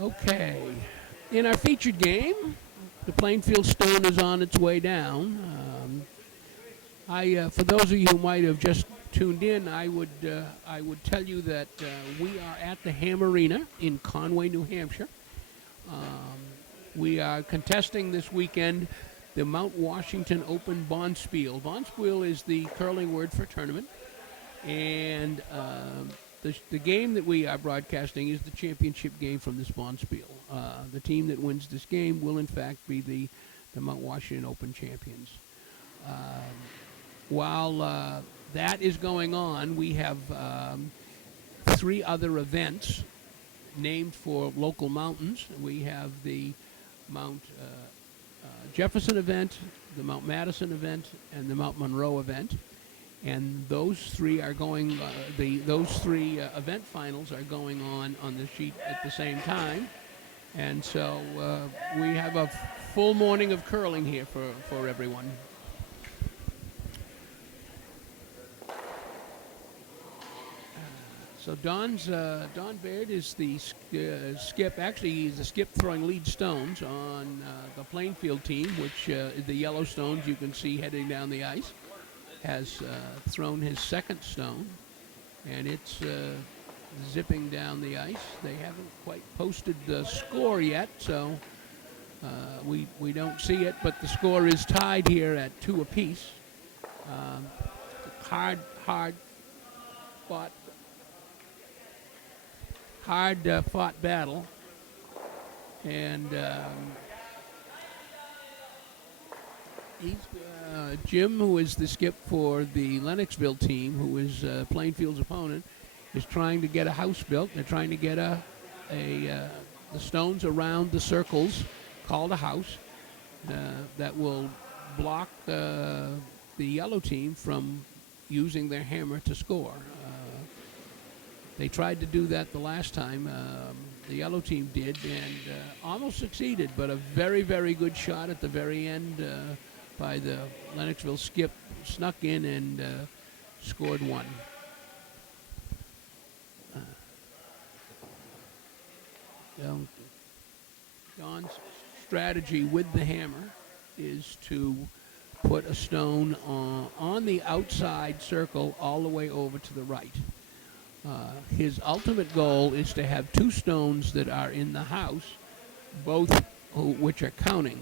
Okay, in our featured game, the Plainfield Stone is on its way down. For those of you who might have just tuned in, I would tell you that we are at the Ham Arena in Conway, New Hampshire. We are contesting this weekend the Mount Washington Open Bonspiel. Bonspiel is the curling word for tournament, and the game that we are broadcasting is the championship game from this Bonspiel. The team that wins this game will, in fact, be the Mount Washington Open champions. While that is going on, we have 3 other events named for local mountains. We have the Mount Jefferson event, the Mount Madison event, and the Mount Monroe event. And those 3 are going. Those 3 event finals are going on the sheet at the same time, and so we have a full morning of curling here for everyone. So Don Baird is the skip. Actually, he's the skip throwing lead stones on the Plainfield team, which the yellow stones you can see heading down the ice. Has thrown his second stone, and it's zipping down the ice. They haven't quite posted the score yet, so we don't see it, but the score is tied here at 2 apiece. Hard fought battle, and he's Jim, who is the skip for the Lennoxville team, who is Plainfield's opponent, is trying to get a house built. They're trying to get the stones around the circles called a house that will block the yellow team from using their hammer to score. They tried to do that the last time. The yellow team did, and almost succeeded, but a very, very good shot at the very end by the Lennoxville skip snuck in and scored 1. Don's strategy with the hammer is to put a stone on the outside circle all the way over to the right. His ultimate goal is to have two stones that are in the house, both which are counting.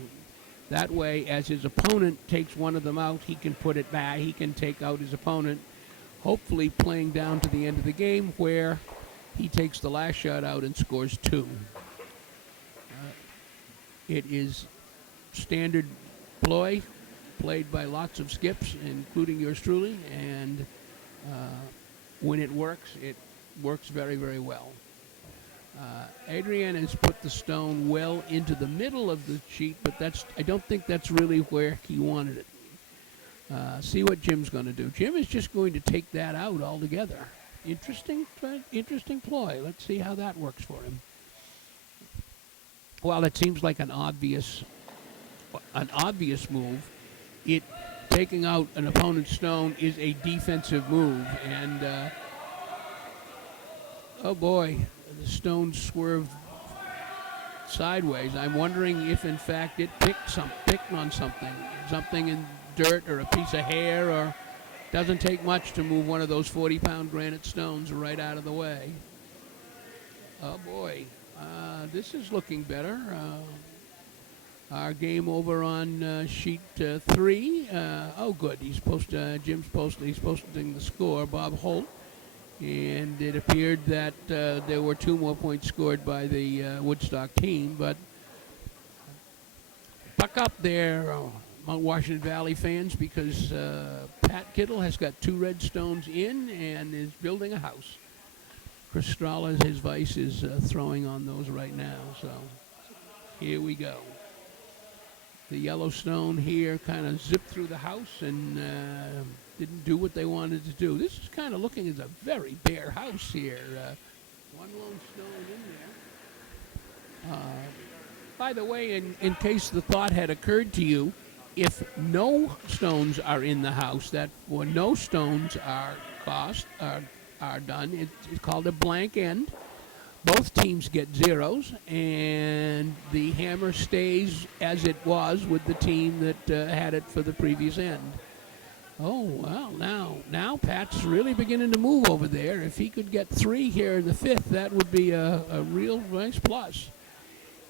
That way, as his opponent takes one of them out, he can put it back. He can take out his opponent, hopefully playing down to the end of the game where he takes the last shot out and scores two. It is standard ploy played by lots of skips, including yours truly, and when it works very, very well. Adrian has put the stone well into the middle of the sheet, but I don't think that's really where he wanted it. See what Jim's going to do. Jim is just going to take that out altogether. Interesting ploy. Let's see how that works for him. Well, it seems like an obvious move. Taking out an opponent's stone is a defensive move, and oh boy, the stone swerved sideways. I'm wondering if, in fact, it picked on something in dirt or a piece of hair, or doesn't take much to move one of those 40-pound granite stones right out of the way. Oh boy, this is looking better. Our game over on sheet 3. Oh, good. He's posting the score, Bob Holt. And it appeared that there were 2 more points scored by the Woodstock team. But buck up there, Mount Washington Valley fans, because Pat Kittle has got 2 red stones in and is building a house. Chris Strala, his vice, is throwing on those right now. So here we go. The Yellowstone here kind of zipped through the house and didn't do what they wanted to do. This is kind of looking as a very bare house here. One lone stone in there. By the way, in case the thought had occurred to you, if no stones are in the house, that when no stones are done, it's called a blank end. Both teams get zeros, and the hammer stays as it was with the team that had it for the previous end. Oh, well, now Pat's really beginning to move over there. If he could get 3 here in the 5th, that would be a real nice plus.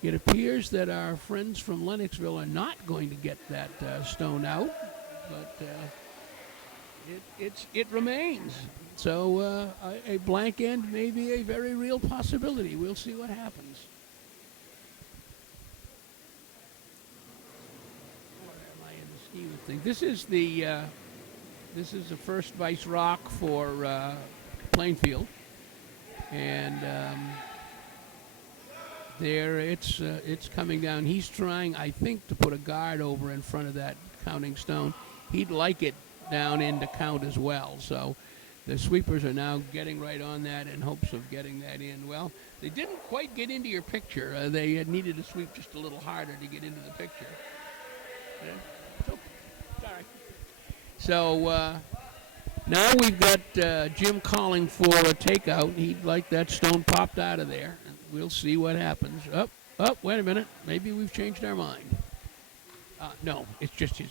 It appears that our friends from Lennoxville are not going to get that stone out, but it remains. So a blank end may be a very real possibility. We'll see what happens. Where am I in the scheme of things? This is the first vice rock for Plainfield, and there it's coming down. He's trying, I think, to put a guard over in front of that counting stone. He'd like it down in to count as well. So the sweepers are now getting right on that in hopes of getting that in. Well, they didn't quite get into your picture. They had needed to sweep just a little harder to get into the picture. Sorry. So now we've got Jim calling for a takeout. He'd like that stone popped out of there. We'll see what happens. Oh, wait a minute. Maybe we've changed our mind. No, it's just his.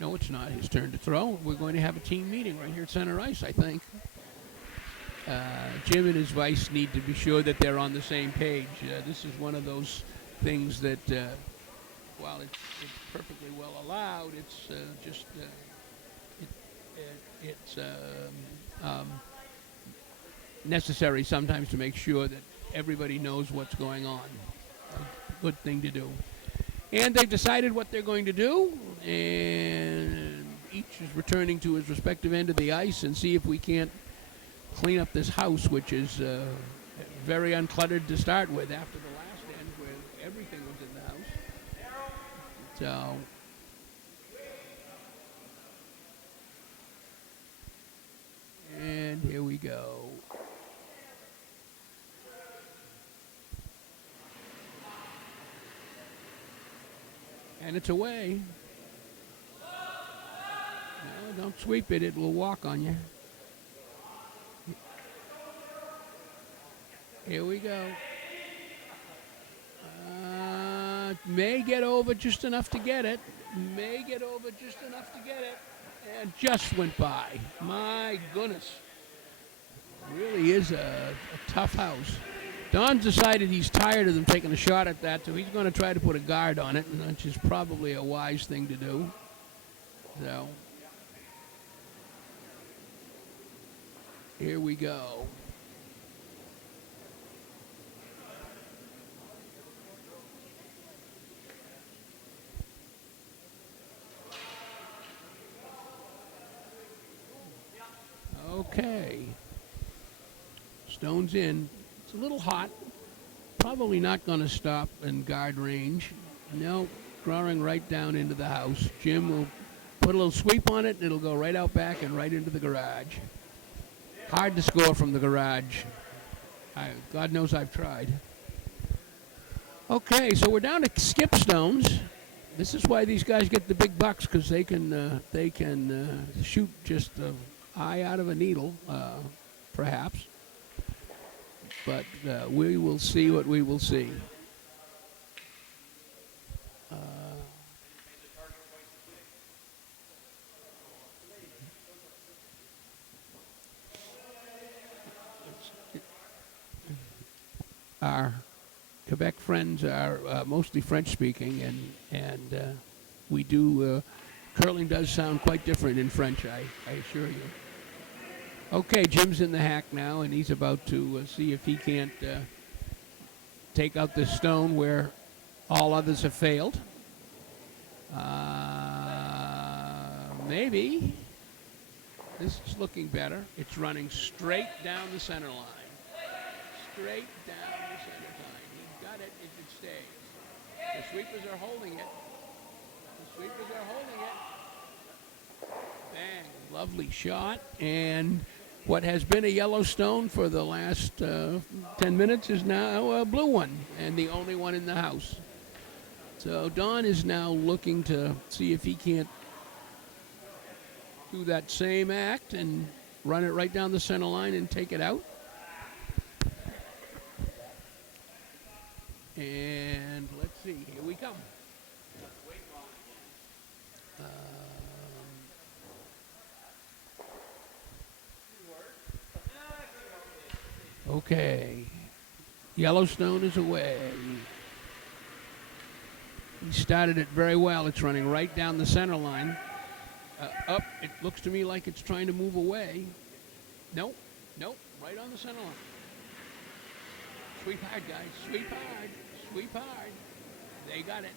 No, it's not his turn to throw. We're going to have a team meeting right here at center ice, I think. Jim and his vice need to be sure that they're on the same page. This is one of those things that, while it's perfectly well allowed, it's necessary sometimes to make sure that everybody knows what's going on. A good thing to do. And they've decided what they're going to do, and each is returning to his respective end of the ice and see if we can't clean up this house, which is very uncluttered to start with after the last end where everything was in the house. So and here we go. And it's away. No, don't sweep it. It will walk on you. Here we go. May get over just enough to get it. May get over just enough to get it. And just went by. My goodness. Really is a tough house. Don's decided he's tired of them taking a shot at that, so he's going to try to put a guard on it, which is probably a wise thing to do. So, here we go. Okay. Stone's in. It's a little hot. Probably not going to stop in guard range. No, drawing right down into the house. Jim will put a little sweep on it, and it'll go right out back and right into the garage. Hard to score from the garage. God knows I've tried. Okay, so we're down to skip stones. This is why these guys get the big bucks, because they can shoot just the eye out of a needle, perhaps. But we will see what we will see. Our Quebec friends are mostly French-speaking, and we do curling does sound quite different in French, I assure you. Okay, Jim's in the hack now, and he's about to see if he can't take out this stone where all others have failed. Maybe. This is looking better. It's running straight down the center line. Straight down the center line. He got it. It should stay. The sweepers are holding it. The sweepers are holding it. Bang. Lovely shot. And what has been a yellow stone for the last 10 minutes is now a blue one, and the only one in the house. So Don is now looking to see if he can't do that same act and run it right down the center line and take it out. And let's see, here we come. Okay, Yellowstone is away. He started it very well. It's running right down the center line. Up, it looks to me like it's trying to move away. Nope, right on the center line. Sweep hard, guys, sweep hard, sweep hard. They got it.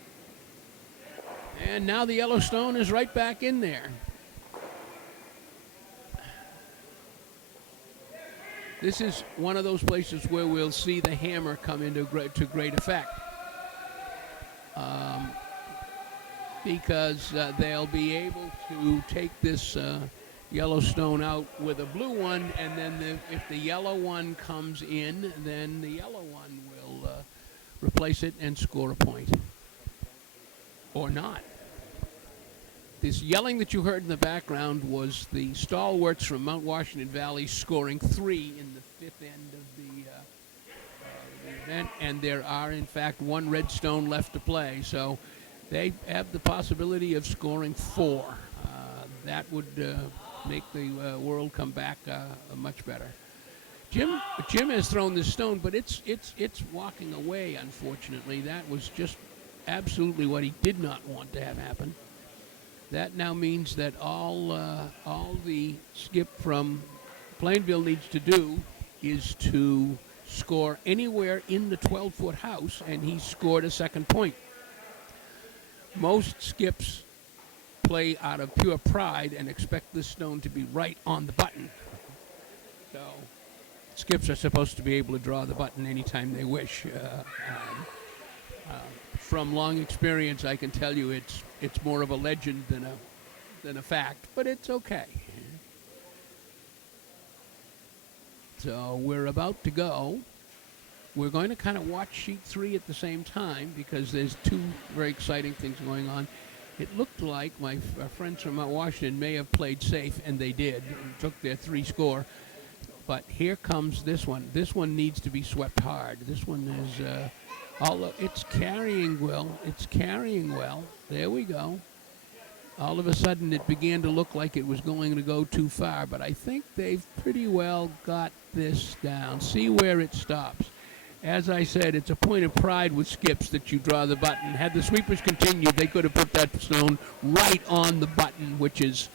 And now the Yellowstone is right back in there. This is one of those places where we'll see the hammer come into great effect. Because they'll be able to take this Yellowstone out with a blue one, and then if the yellow one comes in, then the yellow one will replace it and score a point. Or not. This yelling that you heard in the background was the stalwarts from Mount Washington Valley scoring 3 in the fifth end of the event, and there are, in fact, 1 red stone left to play. So they have the possibility of scoring 4. That would make the world come back much better. Jim has thrown this stone, but it's walking away, unfortunately. That was just absolutely what he did not want to have happen. That now means that all the skip from Plainville needs to do is to score anywhere in the 12-foot house, and he scored a second point. Most skips play out of pure pride and expect this stone to be right on the button. So skips are supposed to be able to draw the button anytime they wish. From long experience, I can tell you it's more of a legend than a fact, but it's okay. So we're about to go. We're going to kind of watch sheet 3 at the same time because there's 2 very exciting things going on. It looked like my friends from Mount Washington may have played safe, and they did, and took their 3 score. But here comes this one. This one needs to be swept hard. This one is Although it's carrying well. It's carrying well. There we go. All of a sudden, it began to look like it was going to go too far, but I think they've pretty well got this down. See where it stops. As I said, it's a point of pride with skips that you draw the button. Had the sweepers continued, they could have put that stone right on the button, which is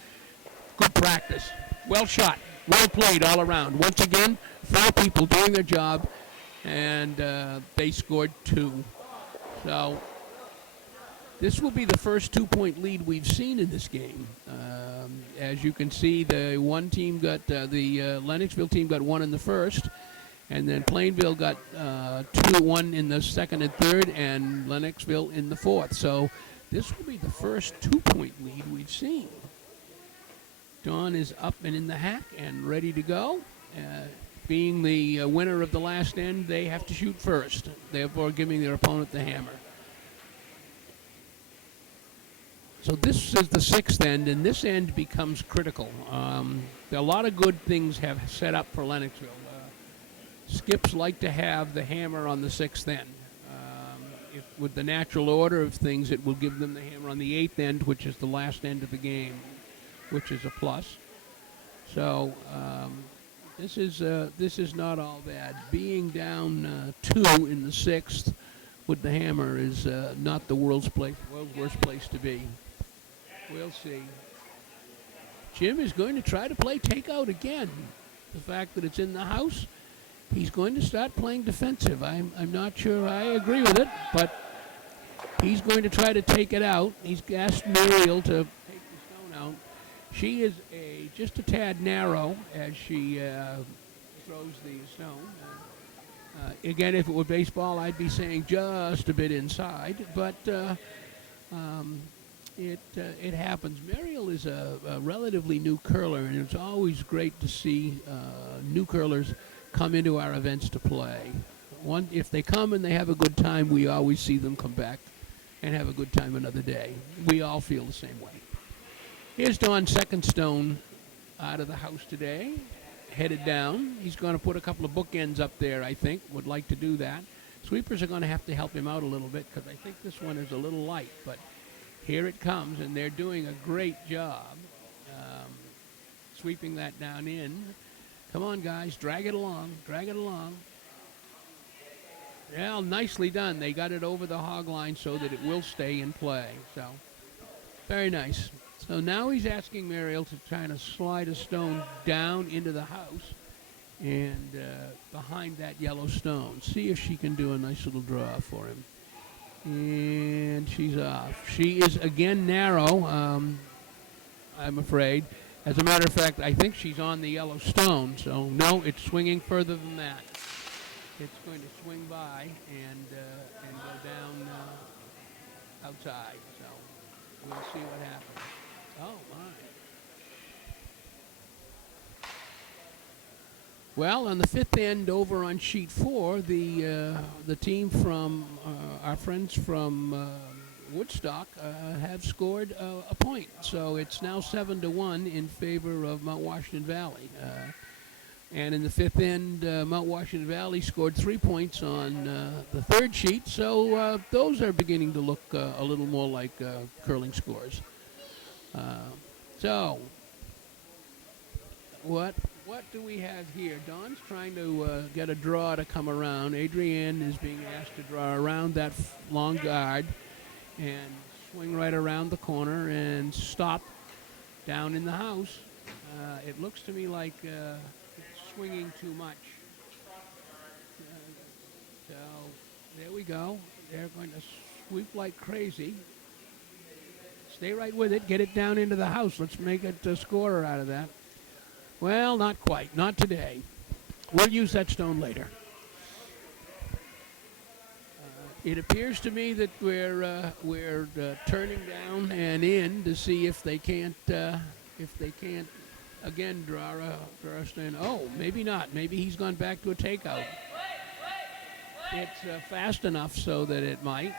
good practice. Well shot. Well played all around. Once again, 4 people doing their job, and they scored 2. So this will be the first 2-point lead we've seen in this game. As you can see, the Lennoxville team got 1 in the first, and then Plainville got 2-1 in the second and third, and Lennoxville in the fourth. So this will be the first 2-point lead we've seen. Dawn is up and in the hack and ready to go. Being the winner of the last end, they have to shoot first, therefore giving their opponent the hammer. So this is the 6th end, and this end becomes critical. A lot of good things have set up for Lennoxville. Skips like to have the hammer on the 6th end. With the natural order of things, it will give them the hammer on the 8th end, which is the last end of the game, which is a plus. So this is not all bad. Being down 2 in the 6th with the hammer is not the world's worst place to be. We'll see. Jim is going to try to play takeout again. The fact that it's in the house, he's going to start playing defensive. I'm not sure I agree with it, but he's going to try to take it out. He's asked Muriel to take the stone out. She is just a tad narrow as she throws the stone. Again, if it were baseball, I'd be saying just a bit inside, but it happens. Muriel is a relatively new curler, and it's always great to see new curlers come into our events to play. If they come and they have a good time, we always see them come back and have a good time another day. We all feel the same way. Here's Don's second stone out of the house today, headed down. He's going to put a couple of bookends up there, I think, would like to do that. Sweepers are going to have to help him out a little bit because I think this one is a little light, but here it comes, and they're doing a great job sweeping that down in. Come on, guys, drag it along, drag it along. Well, nicely done. They got it over the hog line so that it will stay in play. So, very nice. So now he's asking Muriel to try to slide a stone down into the house and behind that yellow stone. See if she can do a nice little draw for him. And she's off. She is again narrow, I'm afraid. As a matter of fact, I think she's on the yellow stone. So, no, it's swinging further than that. It's going to swing by and go down outside. So we'll see what happens. Oh, my. Well, on the 5th end over on sheet 4, the team from our friends from Woodstock have scored a point. So it's now 7-1 in favor of Mount Washington Valley. And in the 5th end, Mount Washington Valley scored 3 points on the 3rd sheet. So those are beginning to look a little more like curling scores. So what do we have here? Don's trying to get a draw to come around. Adrienne is being asked to draw around that long guard and swing right around the corner and stop down in the house. It looks to me like it's swinging too much. So there we go. They're going to sweep like crazy. Stay right with it. Get it down into the house. Let's make it a scorer out of that. Well, not quite. Not today. We'll use that stone later. It appears to me that we're turning down and in to see if they can't again draw a stone. Oh, maybe not. Maybe he's gone back to a takeout. It's fast enough so that it might.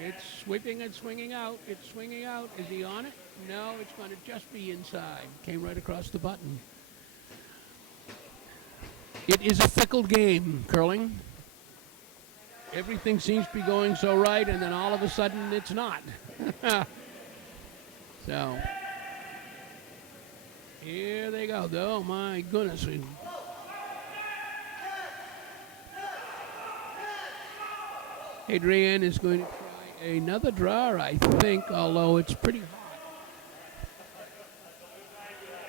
It's sweeping and swinging out. It's swinging out. Is he on it? No, it's going to just be inside. Came right across the button. It is a fickle game, curling. Everything seems to be going so right, and then all of a sudden it's not. So, here they go. Oh, my goodness. Adrienne is going to try another draw, I think, although it's pretty hot.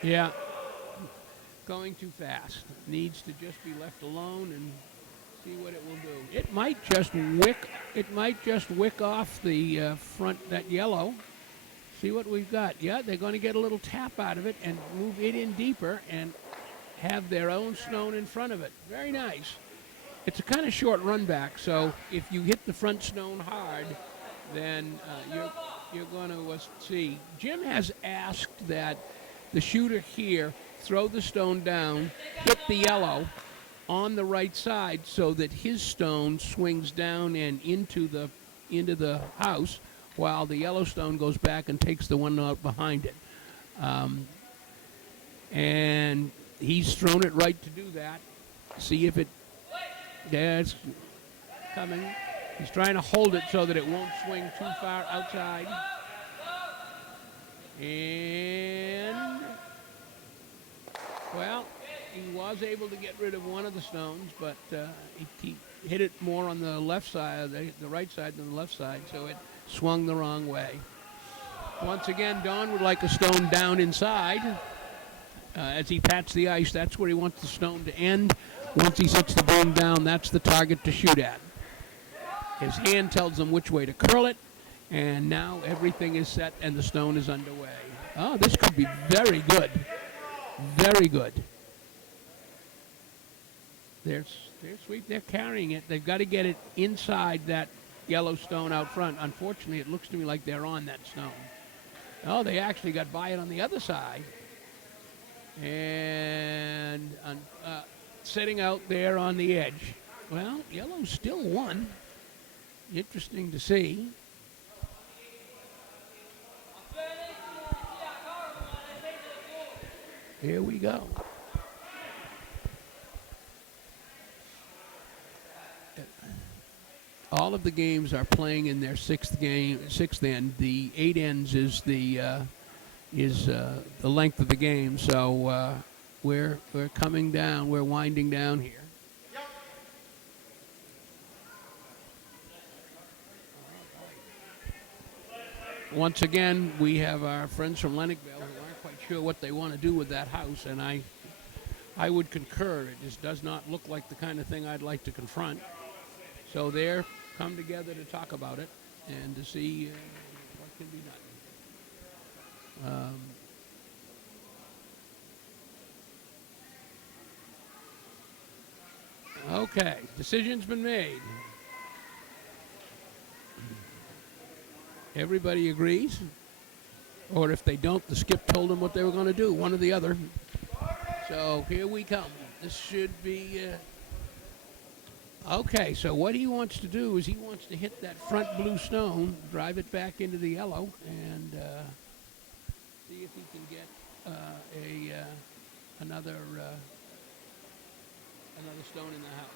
Yeah. Going too fast. Needs to just be left alone and see what it will do. It might just wick off the front, that yellow. See what we've got. Yeah, they're going to get a little tap out of it and move it in deeper and have their own stone in front of it. Very nice. It's a kind of short run back, so if you hit the front stone hard, then you're going to see. Jim has asked that the shooter here throw the stone down, hit the yellow on the right side so that his stone swings down and into the house, while the yellow stone goes back and takes the one out behind it. And he's thrown it right to do that. See if it... Yeah, it's coming. He's trying to hold it so that it won't swing too far outside. And... Well, he was able to get rid of one of the stones, but he hit it more on the left side, the right side than the left side, so it swung the wrong way. Once again, Don would like a stone down inside. As he pats the ice, that's where he wants the stone to end. Once he sets the beam down, that's the target to shoot at. His hand tells him which way to curl it, and now everything is set and the stone is underway. Oh, this could be very good. Very good. They're sweet. They're carrying it. They've got to get it inside that yellow stone out front. Unfortunately, it looks to me like they're on that stone. Oh, they actually got by it on the other side. And sitting out there on the edge. Well, yellow still won. Interesting to see. Here we go. All of the games are playing in their sixth end. The 8 ends is the length of the game. So we're coming down. We're winding down here. Once again, we have our friends from Lennoxville who aren't quite sure what they want to do with that house, and I would concur. It just does not look like the kind of thing I'd like to confront. So they're come together to talk about it and to see what can be done. Okay, decision's been made. Everybody agrees? Or if they don't, the skip told them what they were going to do, one or the other. So here we come. This should be... Okay, so what he wants to do is he wants to hit that front blue stone, drive it back into the yellow, and see if he can get another stone in the house.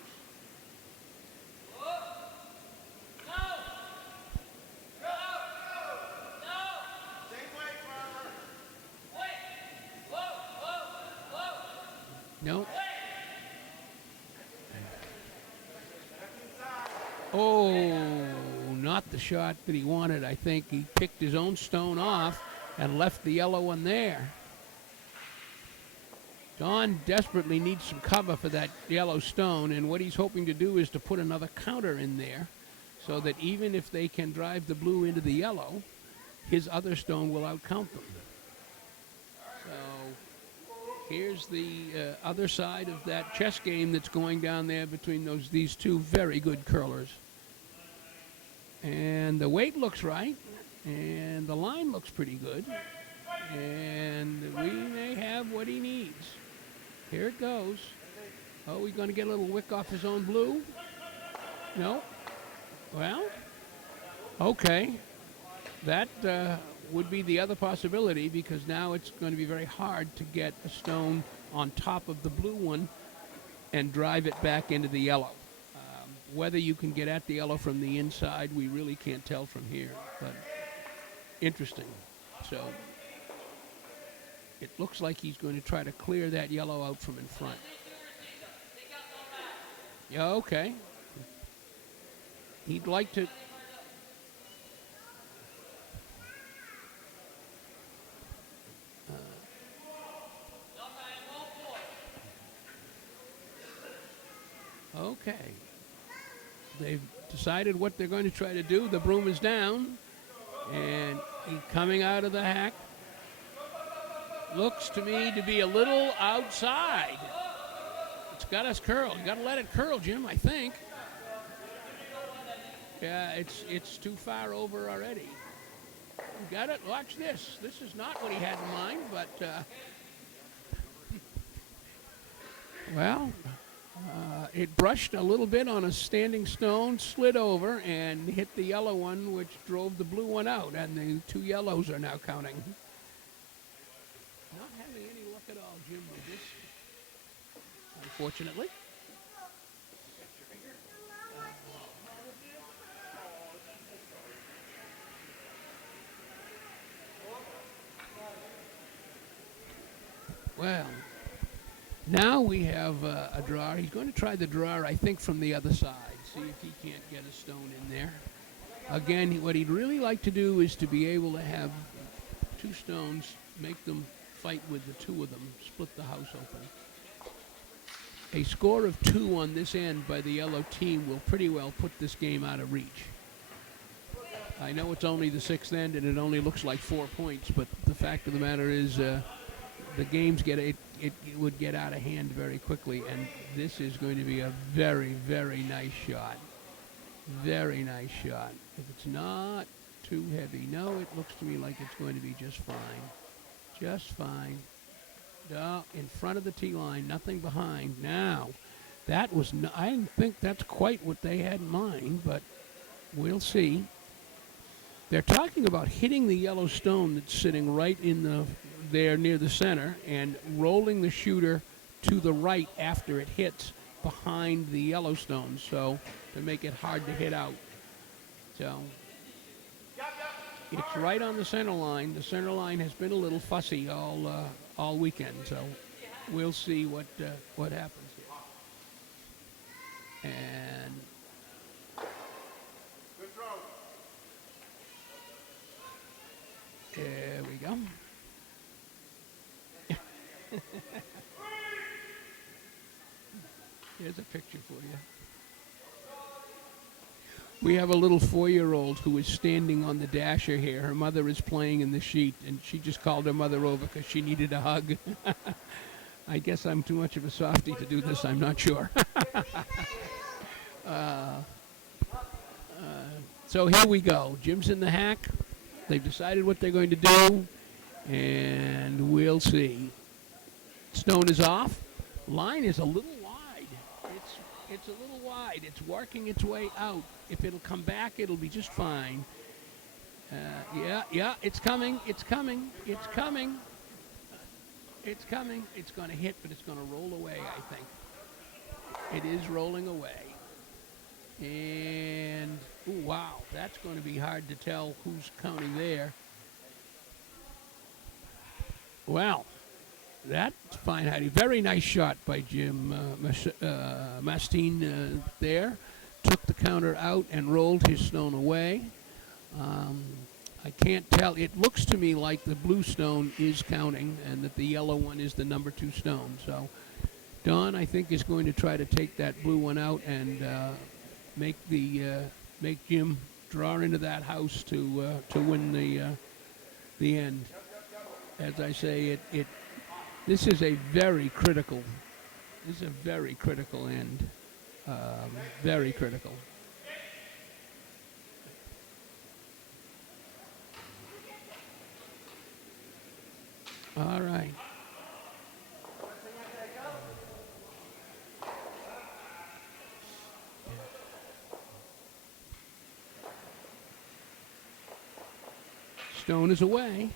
No. Oh, not the shot that he wanted. I think he picked his own stone off and left the yellow one there. Don desperately needs some cover for that yellow stone, and what he's hoping to do is to put another counter in there so that even if they can drive the blue into the yellow, his other stone will outcount them. So here's the other side of that chess game that's going down there between these two very good curlers. And the weight looks right, and the line looks pretty good, and we may have what he needs. Here it goes. Oh, he's going to get a little wick off his own blue? No? Well, okay. That would be the other possibility, because now it's going to be very hard to get a stone on top of the blue one and drive it back into the yellow. Whether you can get at the yellow from the inside, we really can't tell from here, but interesting. So it looks like he's going to try to clear that yellow out from in front. Yeah, okay. He'd like to. Okay. They've decided what they're going to try to do. The broom is down, and he's coming out of the hack. Looks to me to be a little outside. It's got us curled. You got to let it curl, Jim, I think. Yeah, it's too far over already. You got it? Watch this. This is not what he had in mind, but, well, it brushed a little bit on a standing stone, slid over, and hit the yellow one, which drove the blue one out, and the two yellows are now counting. Not having any luck at all, Jim, with this, unfortunately. Well, now we have a draw. He's going to try the draw, I think, from the other side. See if he can't get a stone in there. Again, what he'd really like to do is to be able to have two stones, make them fight with the two of them, split the house open. A score of 2 on this end by the yellow team will pretty well put this game out of reach. I know it's only the 6th end and it only looks like 4 points, but the fact of the matter is the games it would get out of hand very quickly, and this is going to be a very, very nice shot. Very nice shot. If it's not too heavy, no, it looks to me like it's going to be just fine. Just fine. In front of the tee line, nothing behind. Now, that was, I don't think that's quite what they had in mind, but we'll see. They're talking about hitting the yellow stone that's sitting right in there near the center and rolling the shooter to the right after it hits behind the yellow stone, so to make it hard to hit out. So it's right on the center line. The center line has been a little fussy all weekend, so we'll see what happens here. And Good throw. there we go. Here's a picture for you. We have a little 4-year-old who is standing on the dasher here. Her mother is playing in the sheet, and she just called her mother over because she needed a hug. I guess I'm too much of a softie to do this. I'm not sure. So here we go. Jim's in the hack. They've decided what they're going to do, and we'll see. Stone is off. Line is a little wide. It's a little wide. It's working its way out. If it'll come back, it'll be just fine. Yeah, it's coming. It's coming. It's coming. It's coming. It's going to hit, but it's going to roll away, I think. It is rolling away. And, ooh, wow, that's going to be hard to tell who's counting there. Well, that's fine, Heidi. Very nice shot by Jim Mastine there. Took the counter out and rolled his stone away. I can't tell. It looks to me like the blue stone is counting and that the yellow one is the number 2 stone. So Don, I think, is going to try to take that blue one out and make Jim draw into that house to win the end. As I say, this is a very critical. This is a very critical end. Very critical. All right. Stone is away.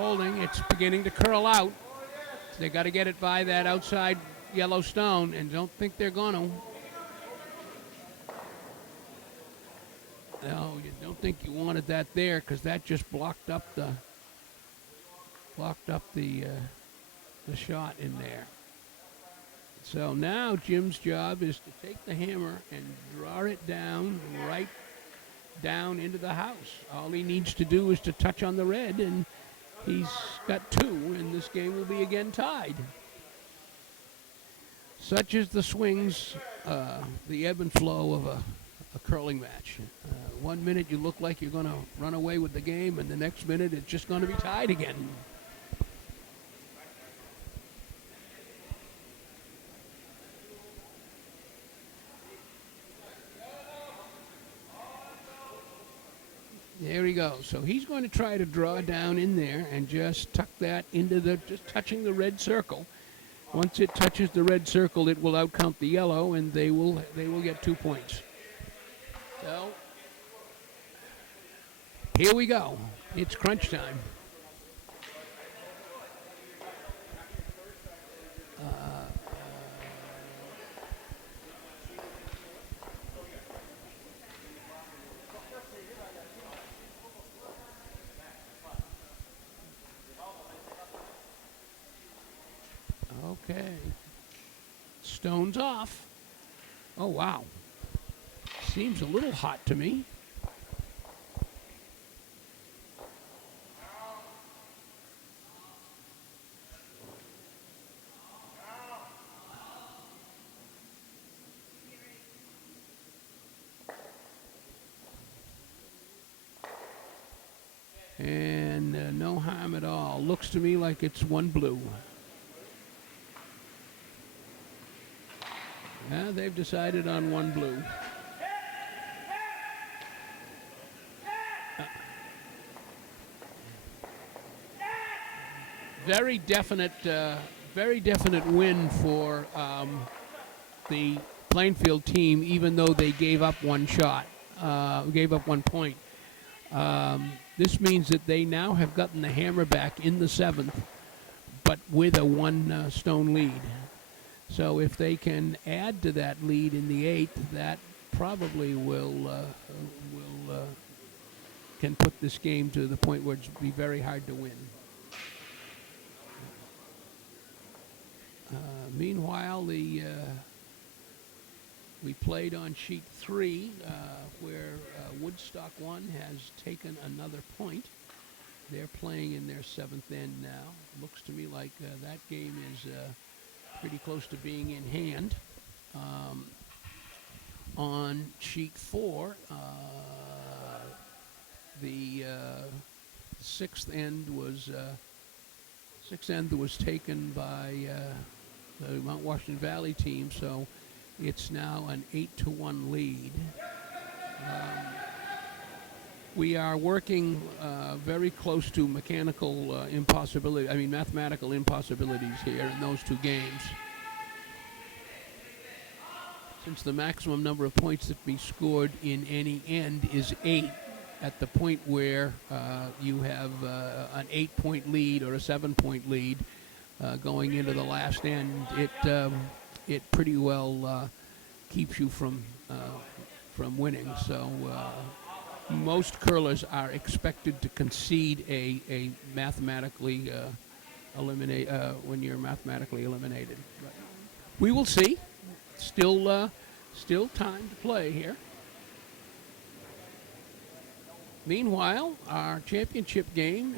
holding. It's beginning to curl out. They got to get it by that outside yellow stone, and don't think they're going to. No, you don't think you wanted that there because that just blocked up the shot in there. So now Jim's job is to take the hammer and draw it down right down into the house. All he needs to do is to touch on the red, and he's got 2, and this game will be again tied. Such is the swings, the ebb and flow of a curling match. 1 minute you look like you're going to run away with the game, and the next minute it's just going to be tied again. There he goes. So he's going to try to draw down in there and just tuck that into just touching the red circle. Once it touches the red circle, it will outcount the yellow, and they will get 2 points. So here we go. It's crunch time. Okay. Stone's off. Oh, wow. Seems a little hot to me. And no harm at all. Looks to me like it's 1 blue. Yeah, they've decided on 1 blue. Very definite win for the Plainfield team, even though they gave up 1 shot, gave up 1 point. This means that they now have gotten the hammer back in the 7th, but with a 1 stone lead. So if they can add to that lead in the 8th, that probably can put this game to the point where it'd be very hard to win. Meanwhile, we played on sheet 3, where Woodstock 1 has taken another point. They're playing in their 7th end now. Looks to me like that game is pretty close to being in hand. On sheet 4, the 6th end was taken by the Mount Washington Valley team, so it's now an 8-1 lead. We are working very close to mathematical impossibilities here in those 2 games. Since the maximum number of points that be scored in any end is 8, at the point where you have an 8-point lead or a 7-point lead going into the last end, it pretty well keeps you from winning. So most curlers are expected to concede a mathematically when you're mathematically eliminated. But we will see. Still time to play here. Meanwhile, our championship game,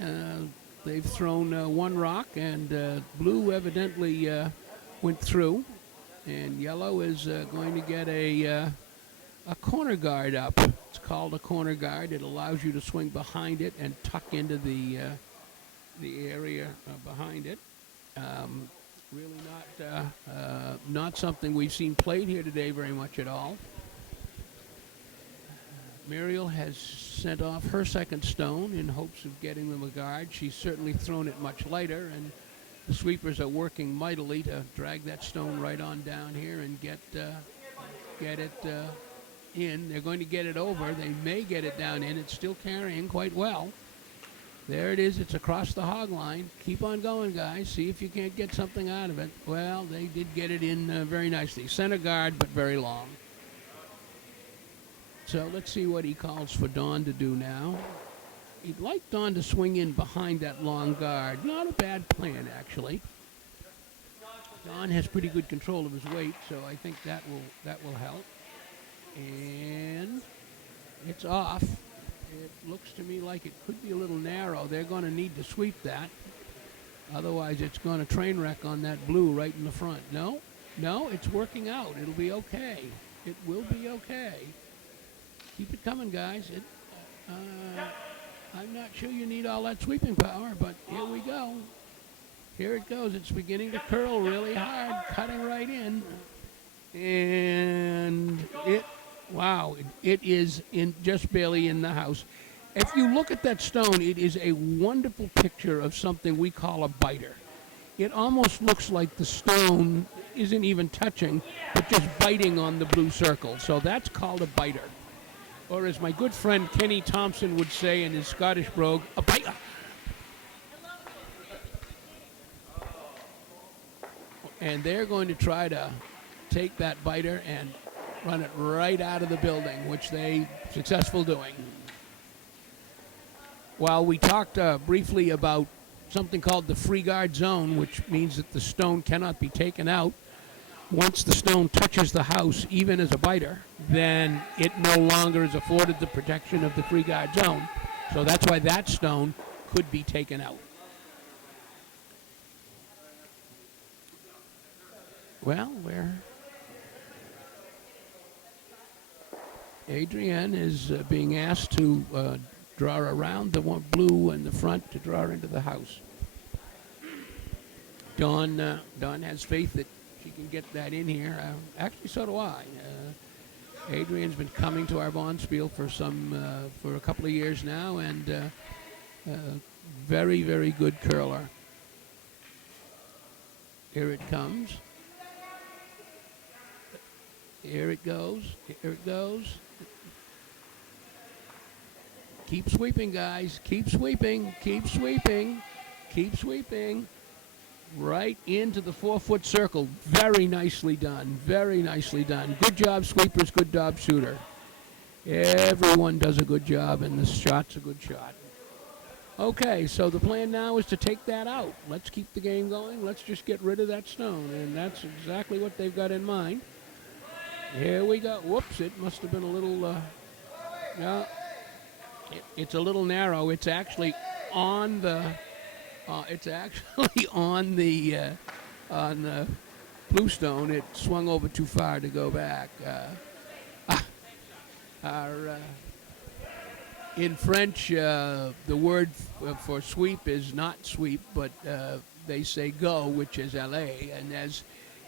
they've thrown 1 rock, and blue evidently went through, and yellow is going to get a corner guard up. It's called a corner guard. It allows you to swing behind it and tuck into the area behind it. Really not something we've seen played here today very much at all. Muriel has sent off her 2nd stone in hopes of getting them a guard. She's certainly thrown it much lighter, and the sweepers are working mightily to drag that stone right on down here and get it in. They're going to get it over. They may get it down in. It's still carrying quite well. There it is. It's across the hog line. Keep on going, guys. See if you can't get something out of it. Well, they did get it in very nicely. Center guard, but very long. So let's see what he calls for Don to do now. He'd like Don to swing in behind that long guard. Not a bad plan, actually. Don has pretty good control of his weight, so I think that will help. And it's off. It looks to me like it could be a little narrow. They're going to need to sweep that. Otherwise, it's going to train wreck on that blue right in the front. No, it's working out. It'll be okay. It will be okay. Keep it coming, guys. I'm not sure you need all that sweeping power, but here we go. Here it goes. It's beginning to curl really hard, cutting right in. And it is in just barely in the house. If you look at that stone, it is a wonderful picture of something we call a biter. It almost looks like the stone isn't even touching, but just biting on the blue circle. So that's called a biter. Or as my good friend Kenny Thompson would say in his Scottish brogue, a biter. And they're going to try to take that biter and run it right out of the building, which they successful doing. While we talked briefly about something called the free guard zone, which means that the stone cannot be taken out. Once the stone touches the house, even as a biter, then it no longer is afforded the protection of the free guard zone. So that's why that stone could be taken out. Well, Adrienne is being asked to draw around the one blue in the front to draw her into the house. Dawn has faith that she can get that in here. Actually, so do I. Adrienne's been coming to our Bonspiel for a couple of years now, and very, very good curler. Here it comes. Here it goes. Here it goes. Keep sweeping, guys. Keep sweeping. Keep sweeping. Keep sweeping. Right into the 4-foot circle. Very nicely done. Very nicely done. Good job, sweepers. Good job, shooter. Everyone does a good job, and the shot's a good shot. Okay, so the plan now is to take that out. Let's keep the game going. Let's just get rid of that stone, and that's exactly what they've got in mind. Here we go. Whoops, it must have been a little, it's a little narrow. It's actually on the, on the blue stone. It swung over too far to go back. In French, the word for sweep is not sweep, but they say go, which is allez, and as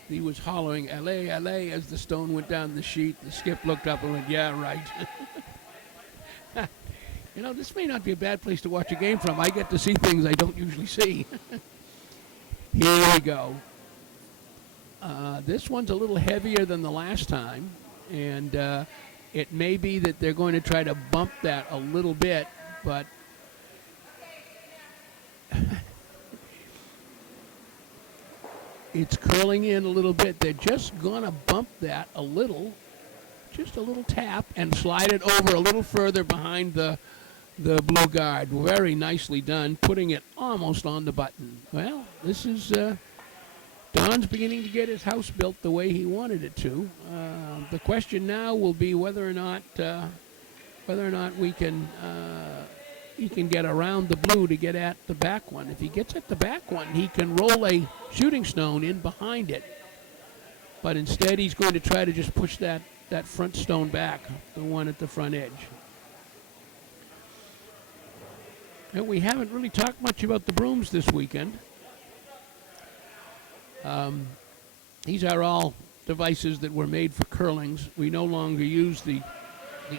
he was hollering, allez, allez, as the stone went down the sheet. The skip looked up and went, yeah, right. You know, this may not be a bad place to watch a game from. I get to see things I don't usually see. Here we go. This one's a little heavier than the last time, and it may be that they're going to try to bump that a little bit, but it's curling in a little bit. They're just going to bump that a little, just a little tap, and slide it over a little further behind the blue guard. Very nicely done, putting it almost on the button. Well, this is Don's beginning to get his house built the way he wanted it to. The question now will be whether or not we can he can get around the blue to get at the back one. If he gets at the back one, he can roll a shooting stone in behind it. But instead, he's going to try to just push that front stone back, the one at the front edge. And we haven't really talked much about the brooms this weekend. These are all devices that were made for curlings. We no longer use the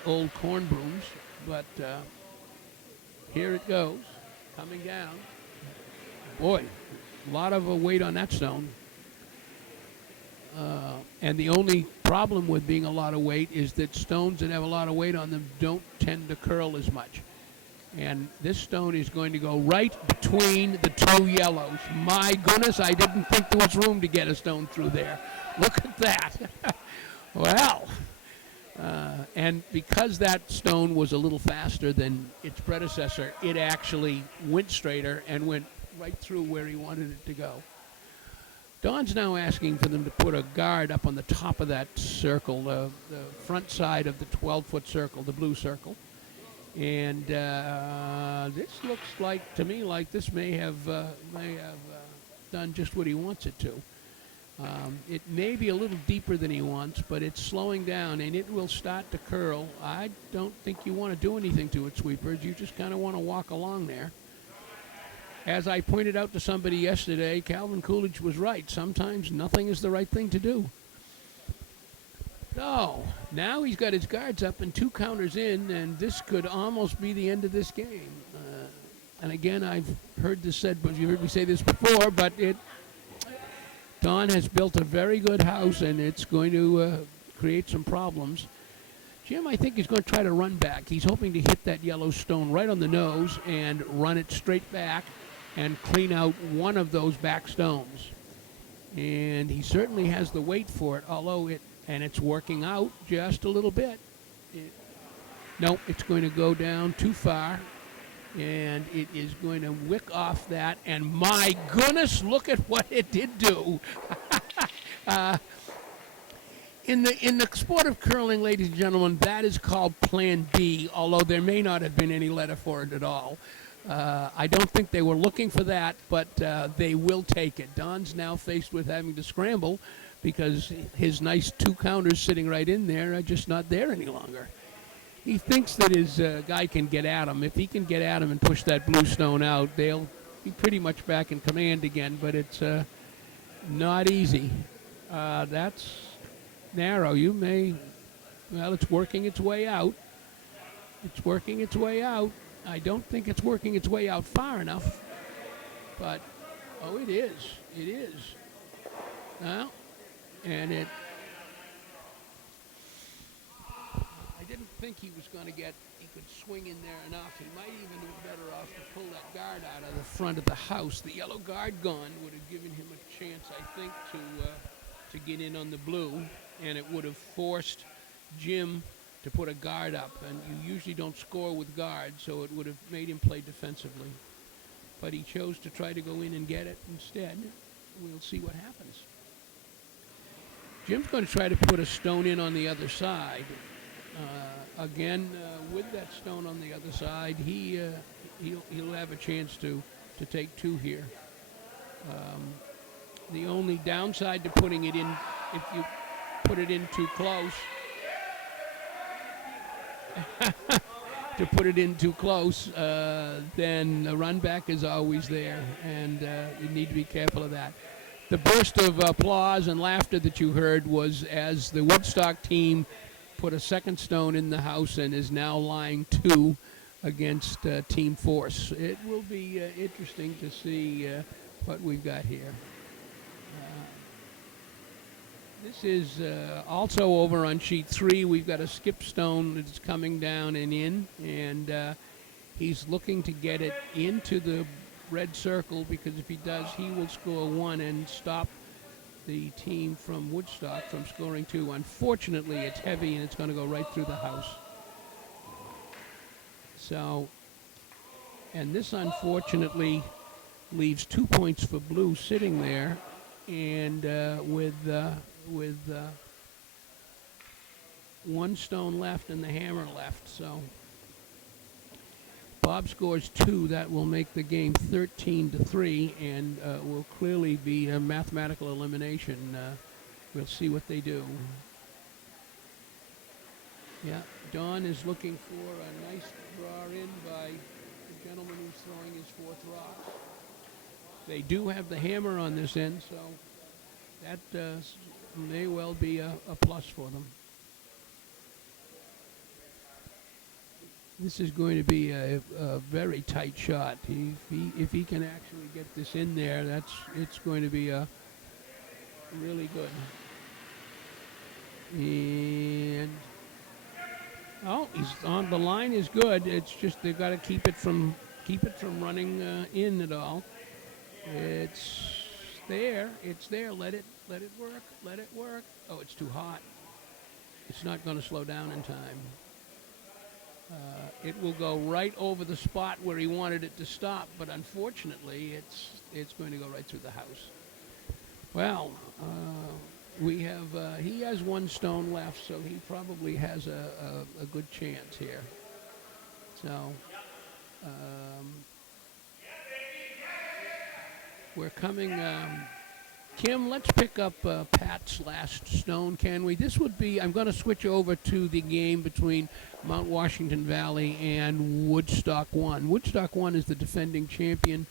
old corn brooms, but here it goes, coming down. Boy, a lot of weight on that stone. And the only problem with being a lot of weight is that stones that have a lot of weight on them don't tend to curl as much. And this stone is going to go right between the two yellows. My goodness, I didn't think there was room to get a stone through there. Look at that. Well, and because that stone was a little faster than its predecessor, it actually went straighter and went right through where he wanted it to go. Don's now asking for them to put a guard up on the top of that circle, the front side of the 12-foot circle, the blue circle. And this looks like, to me, like this may have done just what he wants it to. It may be a little deeper than he wants, but it's slowing down, and it will start to curl. I don't think you want to do anything to it, sweepers. You just kind of want to walk along there. As I pointed out to somebody yesterday, Calvin Coolidge was right. Sometimes nothing is the right thing to do. So, now he's got his guards up and 2 counters in, and this could almost be the end of this game. And again, I've heard this said, but you heard me say this before, but Don has built a very good house, and it's going to create some problems. Jim, I think, is going to try to run back. He's hoping to hit that yellow stone right on the nose and run it straight back and clean out one of those back stones. And he certainly has the weight for it, although it's working out just a little bit. Nope, it's going to go down too far, and it is going to wick off that, and my goodness, look at what it did do. In the sport of curling, ladies and gentlemen, that is called Plan B, although there may not have been any letter for it at all. I don't think they were looking for that, but they will take it. Don's now faced with having to scramble because his nice 2 counters sitting right in there are just not there any longer. He thinks that his guy can get at him. If he can get at him and push that blue stone out, they'll be pretty much back in command again, but it's not easy. That's narrow. It's working its way out. It's working its way out. I don't think it's working its way out far enough, but, it is. It is. Well, and I didn't think he was going to he could swing in there enough. He might even be better off to pull that guard out of the front of the house. The yellow guard gone would have given him a chance, I think, to get in on the blue, and it would have forced Jim to put a guard up, and you usually don't score with guards, so it would have made him play defensively. But he chose to try to go in and get it instead. We'll see what happens. Jim's going to try to put a stone in on the other side. Again, with that stone on the other side, he'll have a chance to take 2 here. The only downside to putting it in, if you put it in too close, then the run back is always there, and you need to be careful of that. The burst of applause and laughter that you heard was as the Woodstock team put a second stone in the house and is now lying 2 against Team Force. It will be interesting to see what we've got here. This is also over on sheet 3. We've got a skip stone that's coming down and in, and he's looking to get it into the red circle, because if he does, he will score 1 and stop the team from Woodstock from scoring 2. Unfortunately, it's heavy, and it's going to go right through the house. So, and this unfortunately leaves 2 points for blue sitting there, and with 1 stone left and the hammer left. So Bob scores 2. That will make the game 13-3, and will clearly be a mathematical elimination. We'll see what they do. Yeah, Don is looking for a nice draw in by the gentleman who's throwing his 4th rock. They do have the hammer on this end, so that may well be a plus for them. This is going to be a very tight shot. If he can actually get this in there, it's going to be a really good. And He's on the line is good. It's just they've got to keep it from running in at all. It's there. It's there. Let it work. Let it work. Oh, it's too hot. It's not going to slow down in time. It will go right over the spot where he wanted it to stop, but unfortunately, it's going to go right through the house. Well, we have he has one stone left, so he probably has a good chance here. So we're coming. Kim, let's pick up Pat's last stone, can we? This would be, I'm going to switch over to the game between Mount Washington Valley and Woodstock 1. Woodstock 1 is the defending champion,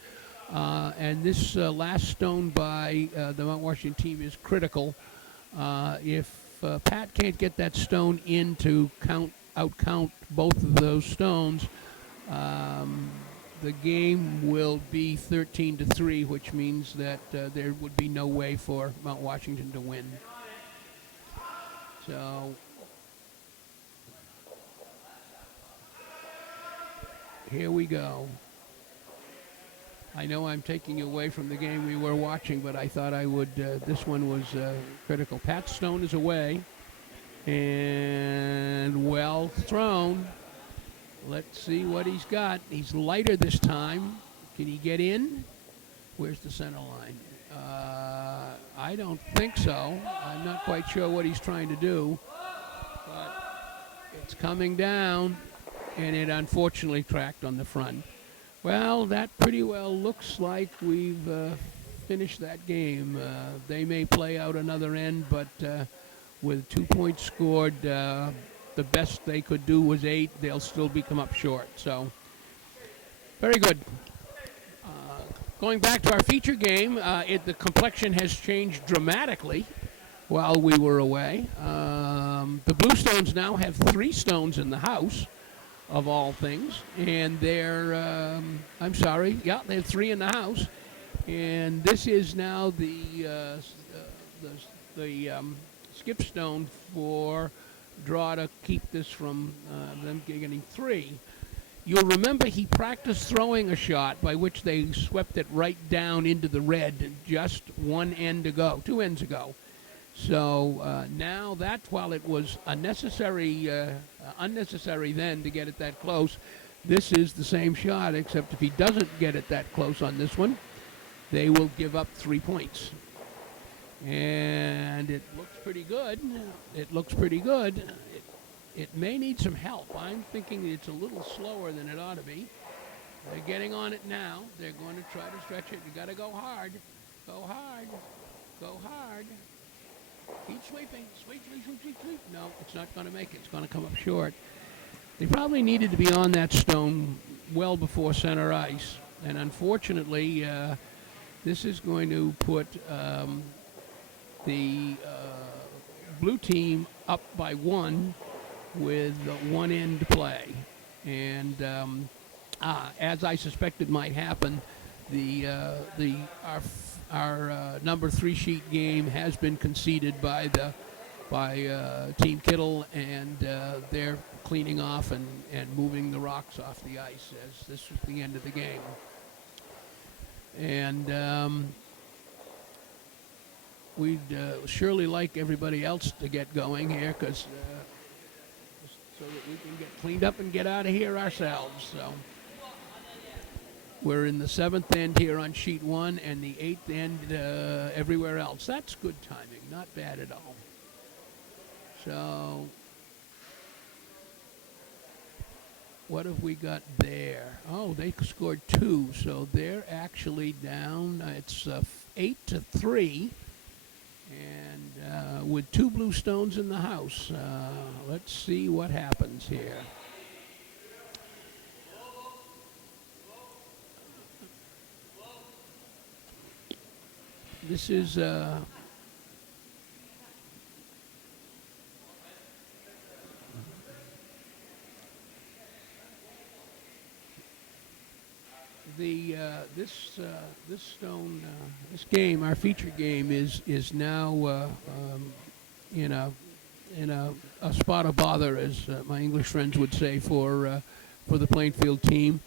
and this last stone by the Mount Washington team is critical. If Pat can't get that stone in to out-count both of those stones, the game will be 13-3, which means that there would be no way for Mount Washington to win. So here we go. I know I'm taking you away from the game we were watching, but I thought I would. This one was critical. Pat Stone is away, and well thrown. Let's see what he's got. He's lighter this time. Can he get in? Where's the center line? I don't think so. I'm not quite sure what he's trying to do. But it's coming down, and it unfortunately cracked on the front. Well, that pretty well looks like we've finished that game. They may play out another end, but with 2 points scored, the best they could do was 8. They'll still come up short. So, very good. Going back to our feature game, the complexion has changed dramatically while we were away. The Blue Stones now have 3 stones in the house, of all things, and they're, they have 3 in the house, and this is now the skip stone for draw to keep this from them getting 3. You'll remember he practiced throwing a shot by which they swept it right down into the red, just 2 ends ago. So now that, while it was unnecessary then to get it that close, this is the same shot, except if he doesn't get it that close on this one, they will give up 3 points. And it looks pretty good. It may need some help. I'm thinking it's a little slower than it ought to be. They're getting on it now. They're going to try to stretch it. You got to go hard. Go hard. Go hard. Keep sweeping. Sweep. No, it's not going to make it. It's going to come up short. They probably needed to be on that stone well before center ice. And unfortunately, this is going to put the blue team up by 1 with 1 end to play. And as I suspected might happen, our number 3 sheet game has been conceded by Team Kittle, and they're cleaning off and moving the rocks off the ice as this was the end of the game. And we'd surely like everybody else to get going here, because so that we can get cleaned up and get out of here ourselves. So we're in the 7th end here on sheet 1 and the 8th end everywhere else. That's good timing, not bad at all. So what have we got there? Oh, they scored 2, so they're actually down. It's 8-3. And with 2 blue stones in the house, let's see what happens here. This is this stone, this game, our feature game, is now in a in a spot of bother, as my English friends would say, for the Plainfield team.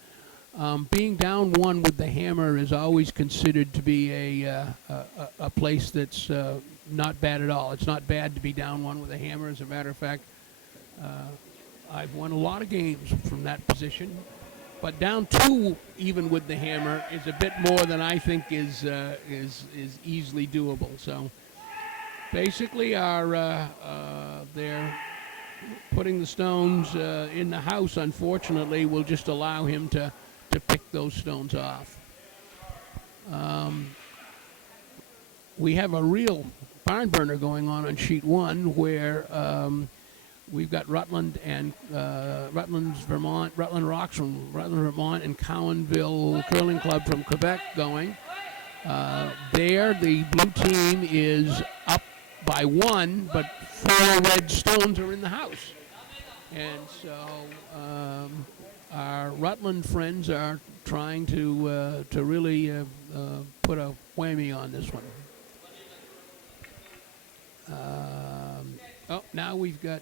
Being down one with the hammer is always considered to be a place that's not bad at all. It's not bad to be down one with a hammer. As a matter of fact, I've won a lot of games from that position. But down two, even with the hammer, is a bit more than I think is easily doable. So basically, they're putting the stones in the house. Unfortunately, will just allow him to pick those stones off. We have a real barn burner going on sheet one, where we've got Rutland and Rutland Rocks from Rutland, Vermont, and Cowanville Curling Club from Quebec going. There, the blue team is up by one, but 4 red stones are in the house. And so our Rutland friends are trying to really put a whammy on this one. Now we've got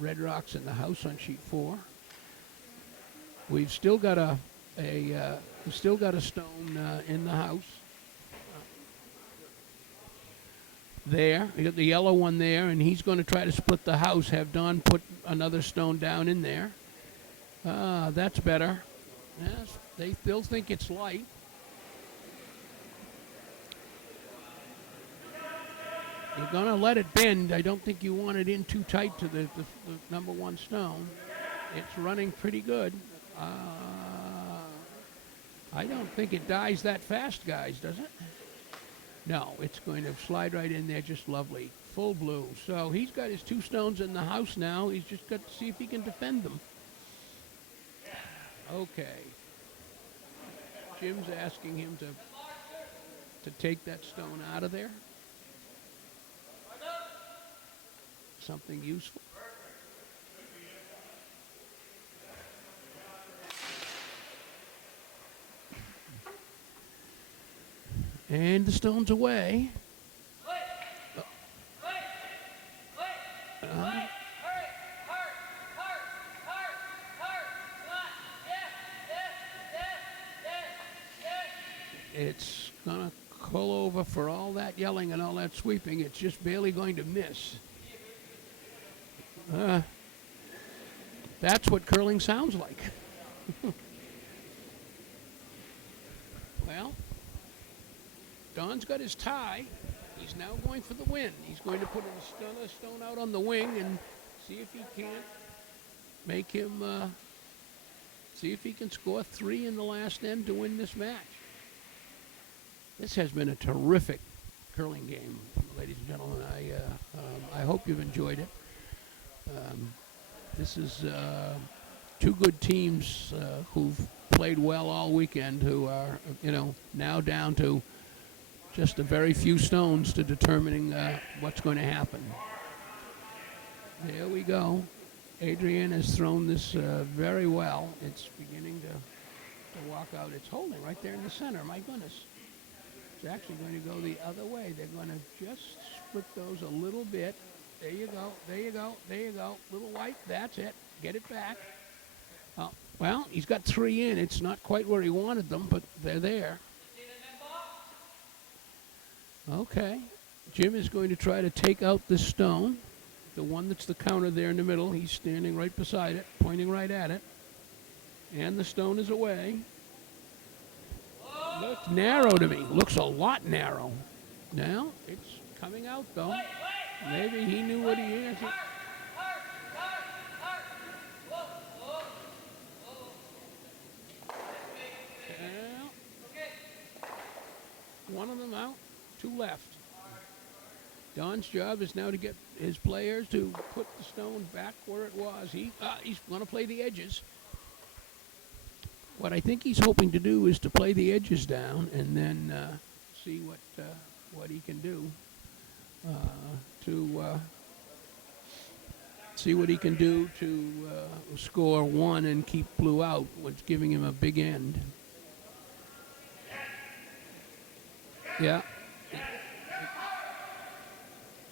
Red Rocks in the house on sheet 4. We've still got a stone in the house. There, you got the yellow one there, and he's going to try to split the house. Have Don put another stone down in there. That's better. Yes, they still think it's light. You're going to let it bend. I don't think you want it in too tight to the number one stone. It's running pretty good. I don't think it dies that fast, guys, does it? No, it's going to slide right in there just lovely. Full blue. So he's got his 2 stones in the house now. He's just got to see if he can defend them. Okay. Jim's asking him to take that stone out of there. Something useful. And the stone's away. It's going to pull over for all that yelling and all that sweeping. It's just barely going to miss. That's what curling sounds like. Well, Don's got his tie. He's now going for the win. He's going to put a stone out on the wing and see if he can't make him, see if he can score 3 in the last end to win this match. This has been a terrific curling game, ladies and gentlemen. I hope you've enjoyed it. This is 2 good teams who've played well all weekend, who are, now down to just a very few stones to determining what's going to happen. There we go. Adrian has thrown this very well. It's beginning to walk out. It's holding right there in the center. My goodness. It's actually going to go the other way. They're going to just split those a little bit. There you go. There you go. There you go. Little white. That's it. Get it back. Well, he's got 3 in. It's not quite where he wanted them, but they're there. Okay. Jim is going to try to take out this stone. The one that's the counter there in the middle. He's standing right beside it, pointing right at it. And the stone is away. Looks narrow to me. Looks a lot narrow. Now, it's coming out, though. Maybe he knew what he is. One of them out, 2 left. Don's job is now to get his players to put the stone back where it was. He's going to play the edges. What I think he's hoping to do is to play the edges down and then see what he can do to score 1 and keep blue out, what's giving him a big end. Yeah.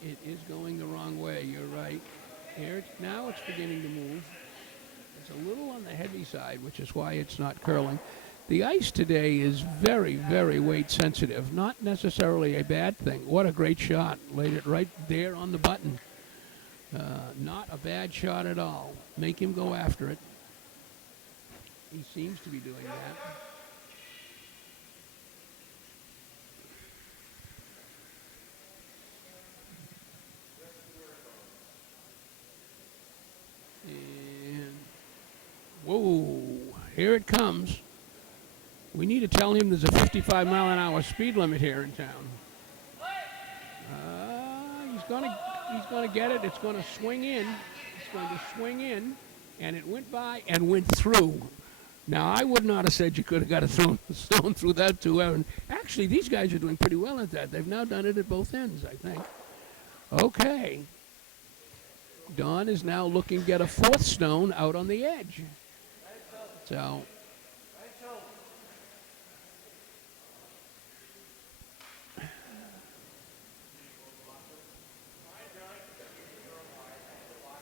It is going the wrong way. You're Here, now it's beginning to move. It's a little on the heavy side, which is why it's not curling. The ice today is very, very weight sensitive. Not necessarily a bad thing. What a great shot. Laid it right there on the button. Not a bad shot at all. Make him go after it. He seems to be doing that. And whoa, here it comes. We need to tell him there's a 55-mile-an-hour speed limit here in town. He's gonna get it. It's gonna swing in. It's going to swing in, and it went by and went through. Now, I would not have said you could have got a stone through that too. And actually, these guys are doing pretty well at that. They've now done it at both ends, I think. Okay. Don is now looking to get a fourth stone out on the edge. So,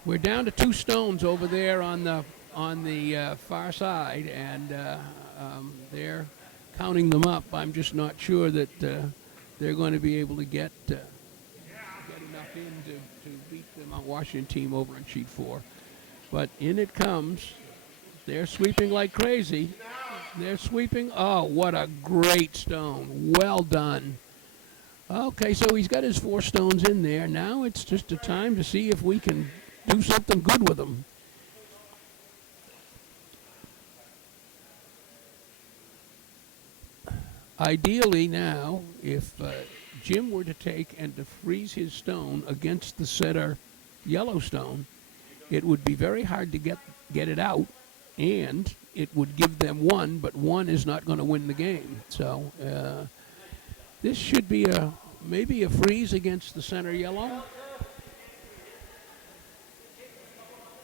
we're down to 2 stones over there on the far side, and they're counting them up. I'm just not sure that they're going to be able to get enough in to beat the Mount Washington team over on sheet 4. But in it comes. They're sweeping like crazy. They're sweeping. Oh, what a great stone. Well done. Okay, so he's got his 4 stones in there. Now it's just a time to see if we can do something good with them. Ideally now, if Jim were to take and to freeze his stone against the center yellow stone, it would be very hard to get it out, and it would give them 1, but 1 is not going to win the game. So this should be maybe a freeze against the center yellow.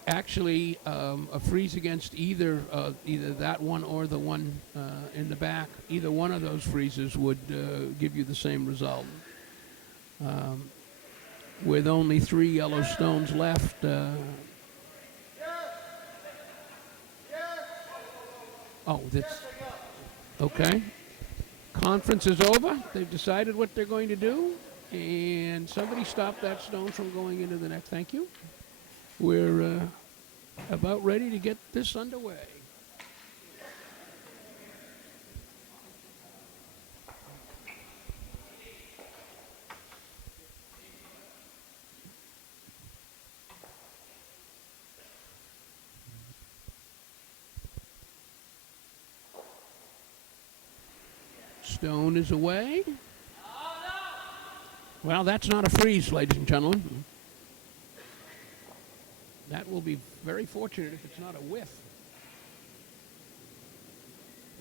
Actually, a freeze against either that one or the one in the back. Either one of those freezes would give you the same result. With only 3 yellow stones left. Oh, that's okay. Conference is over. They've decided what they're going to do, and somebody stopped that stone from going into the net. Thank you. We're about ready to get this underway. Stone is away. Well, that's not a freeze, ladies and gentlemen. That will be very fortunate if it's not a whiff.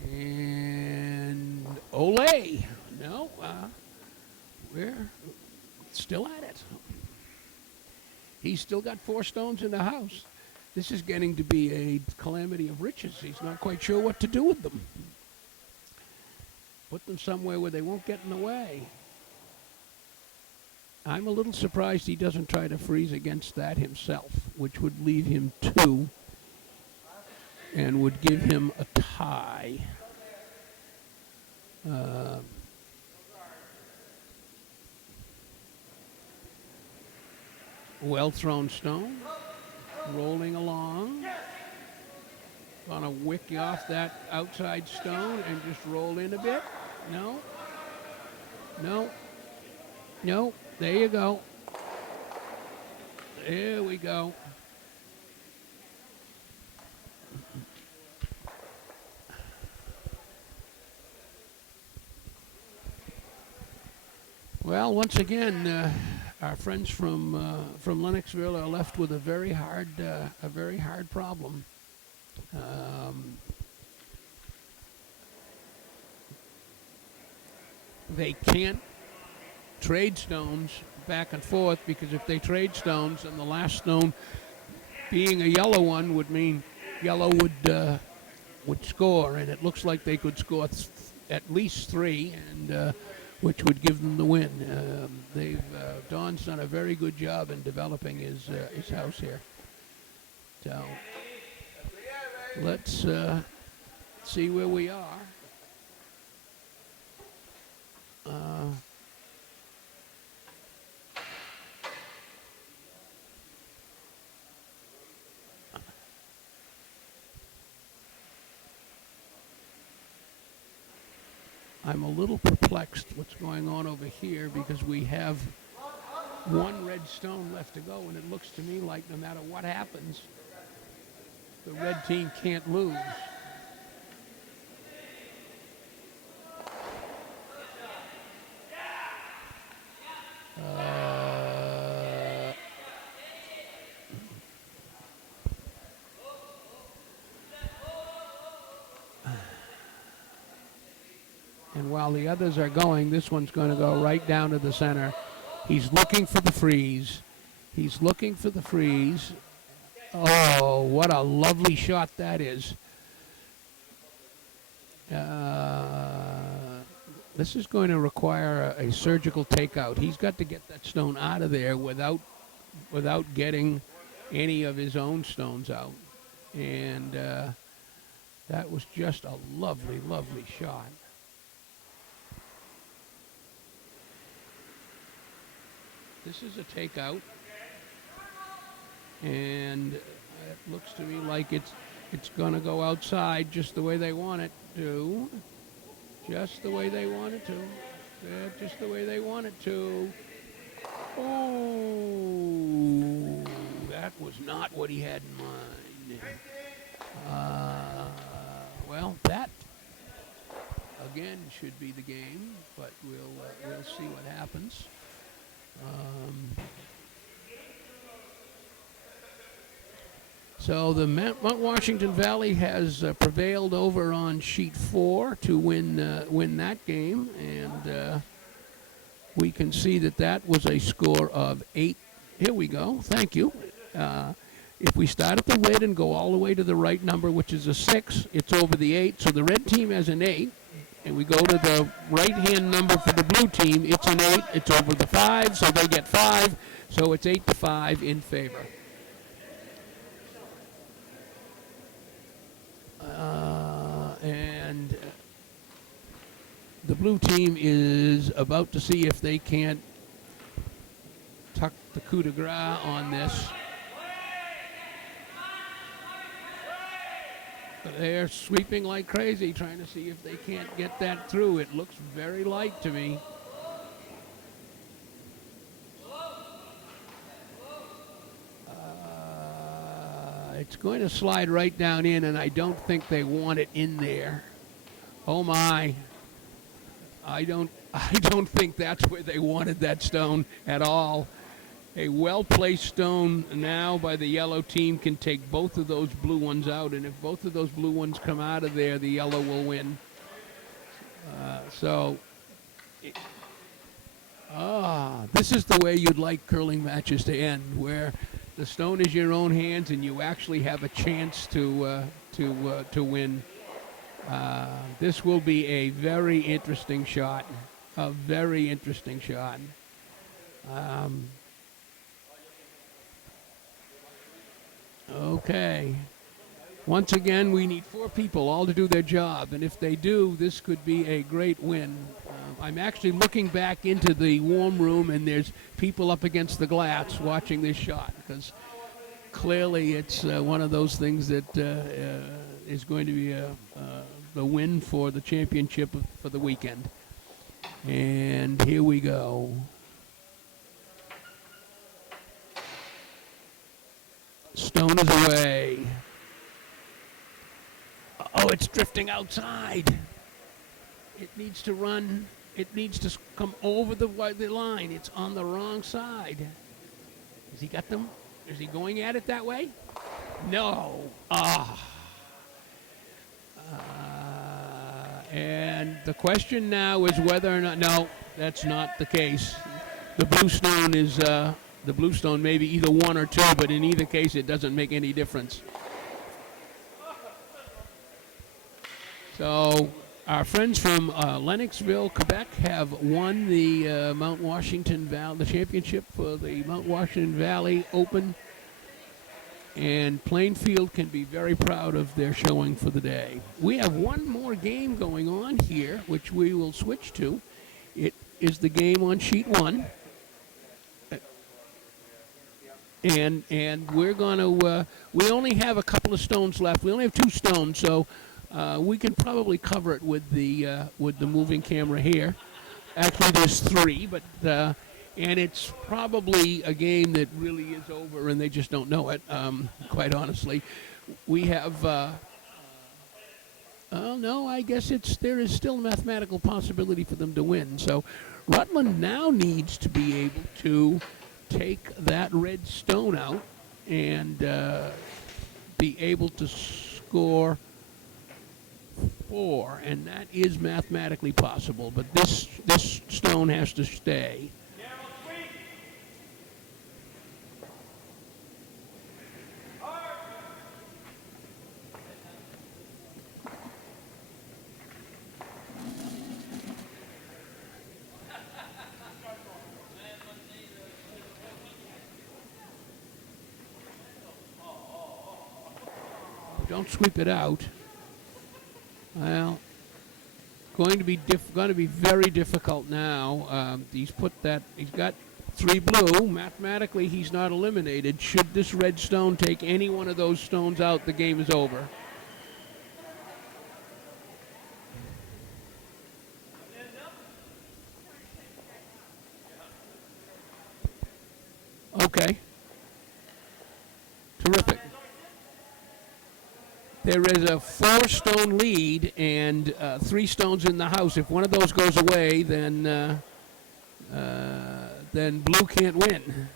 And Olay. No, we're still at it. He's still got 4 stones in the house. This is getting to be a calamity of riches. He's not quite sure what to do with them. Put them somewhere where they won't get in the way. I'm a little surprised he doesn't try to freeze against that himself, which would leave him 2 and would give him a tie. Well thrown stone, rolling along. Gonna wick you off that outside stone and just roll in a bit. No. No. No. There you go. There we go. Well, once again, our friends from Lennoxville are left with a very hard problem. They can't trade stones back and forth, because if they trade stones, and the last stone being a yellow one would mean yellow would score, and it looks like they could score at least 3, and which would give them the win. Don's done a very good job in developing his house here. So let's see where we are. I'm a little perplexed what's going on over here because we have one red stone left to go, and it looks to me like no matter what happens, the red team can't lose. And while the others are going, this one's going to go right down to the center. He's looking for the freeze. He's looking for the freeze. Oh, what a lovely shot that is. This is going to require a surgical takeout. He's got to get that stone out of there without getting any of his own stones out. And that was just a lovely, lovely shot. This is a takeout, and it looks to me like it's going to go outside just the way they want it to. Just the way they want it to. Yeah, just the way they want it to. Oh, that was not what he had in mind. Well, that again should be the game, but we'll see what happens. So the Mount Washington Valley has prevailed over on sheet 4 to win that game, and we can see that was a score of 8. Here we go. Thank you. If we start at the lid and go all the way to the right number, which is a 6, it's over the 8. So the red team has an 8. And we go to the right-hand number for the blue team. It's an 8. It's over the 5, so they get 5. So it's 8-5 in favor. And the blue team is about to see if they can't tuck the coup de grace on this. They're sweeping like crazy, trying to see if they can't get that through. It looks very light to me. It's going to slide right down in, and I don't think they want it in there. Oh my! I don't think that's where they wanted that stone at all. A well-placed stone now by the yellow team can take both of those blue ones out, and if both of those blue ones come out of there, the yellow will win. This is the way you'd like curling matches to end, where the stone is your own hands and you actually have a chance to win. This will be a very interesting shot, a very interesting shot. Okay. Once again, we need 4 people all to do their job, and if they do, this could be a great win. I'm actually looking back into the warm room, and there's people up against the glass watching this shot, because clearly it's one of those things that is going to be the win for the championship for the weekend. And here we go. Stone is away. Oh, it's drifting outside. It needs to run. It needs to come over the line. It's on the wrong side. Has he got them? Is he going at it that way? No. And the question now is whether or not... No, that's not the case. The blue stone is... the blue stone may be either 1 or 2, but in either case, it doesn't make any difference. So Our friends from Lennoxville, Quebec, have won the Mount Washington Valley, the championship for the Mount Washington Valley Open, and Plainfield can be very proud of their showing for the day. We have one more game going on here, which we will switch to. It is the game on sheet 1. And we're going to, we only have a couple of stones left. We only have 2 stones, so we can probably cover it with the moving camera here. Actually, there's 3, but and it's probably a game that really is over, and they just don't know it. Quite honestly, we have. Oh no, I guess there is still a mathematical possibility for them to win. So, Rutland now needs to be able to take that red stone out and be able to score 4, and that is mathematically possible. But this stone has to stay. Don't sweep it out. Well, going to be very difficult now. He's got 3 blue. Mathematically, he's not eliminated. Should this red stone take any one of those stones out, the game is over. Okay. Terrific. There is a 4-stone lead and 3 stones in the house. If one of those goes away, then blue can't win.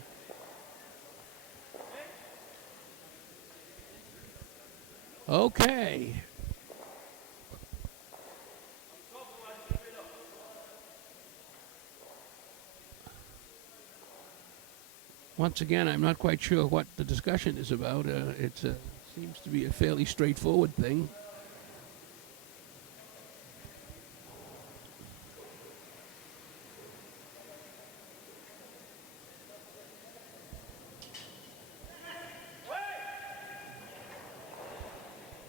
Okay. Once again, I'm not quite sure what the discussion is about. It seems to be a fairly straightforward thing.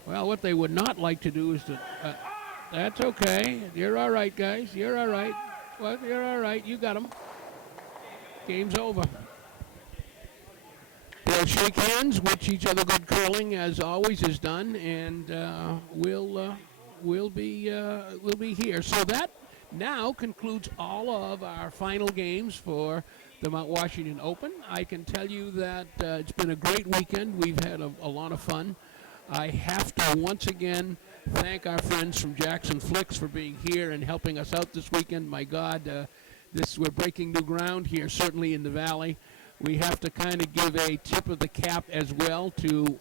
Well, what they would not like to do is to... that's okay. You're all right, guys. You're all right. Well, you're all right. You got them. Game's over. They'll shake hands, wish each other good curling, as always is done, and we'll be here. So that now concludes all of our final games for the Mount Washington Open. I can tell you that it's been a great weekend. We've had a lot of fun. I have to once again thank our friends from Jackson Flicks for being here and helping us out this weekend. My God, we're breaking new ground here, certainly in the Valley. We have to kind of give a tip of the cap as well to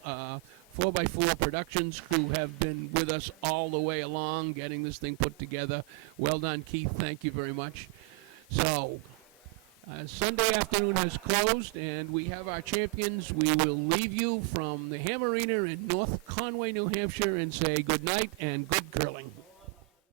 4x4 Productions, who have been with us all the way along, getting this thing put together. Well done, Keith. Thank you very much. So, Sunday afternoon has closed, and we have our champions. We will leave you from the Ham Arena in North Conway, New Hampshire, and say good night and good curling.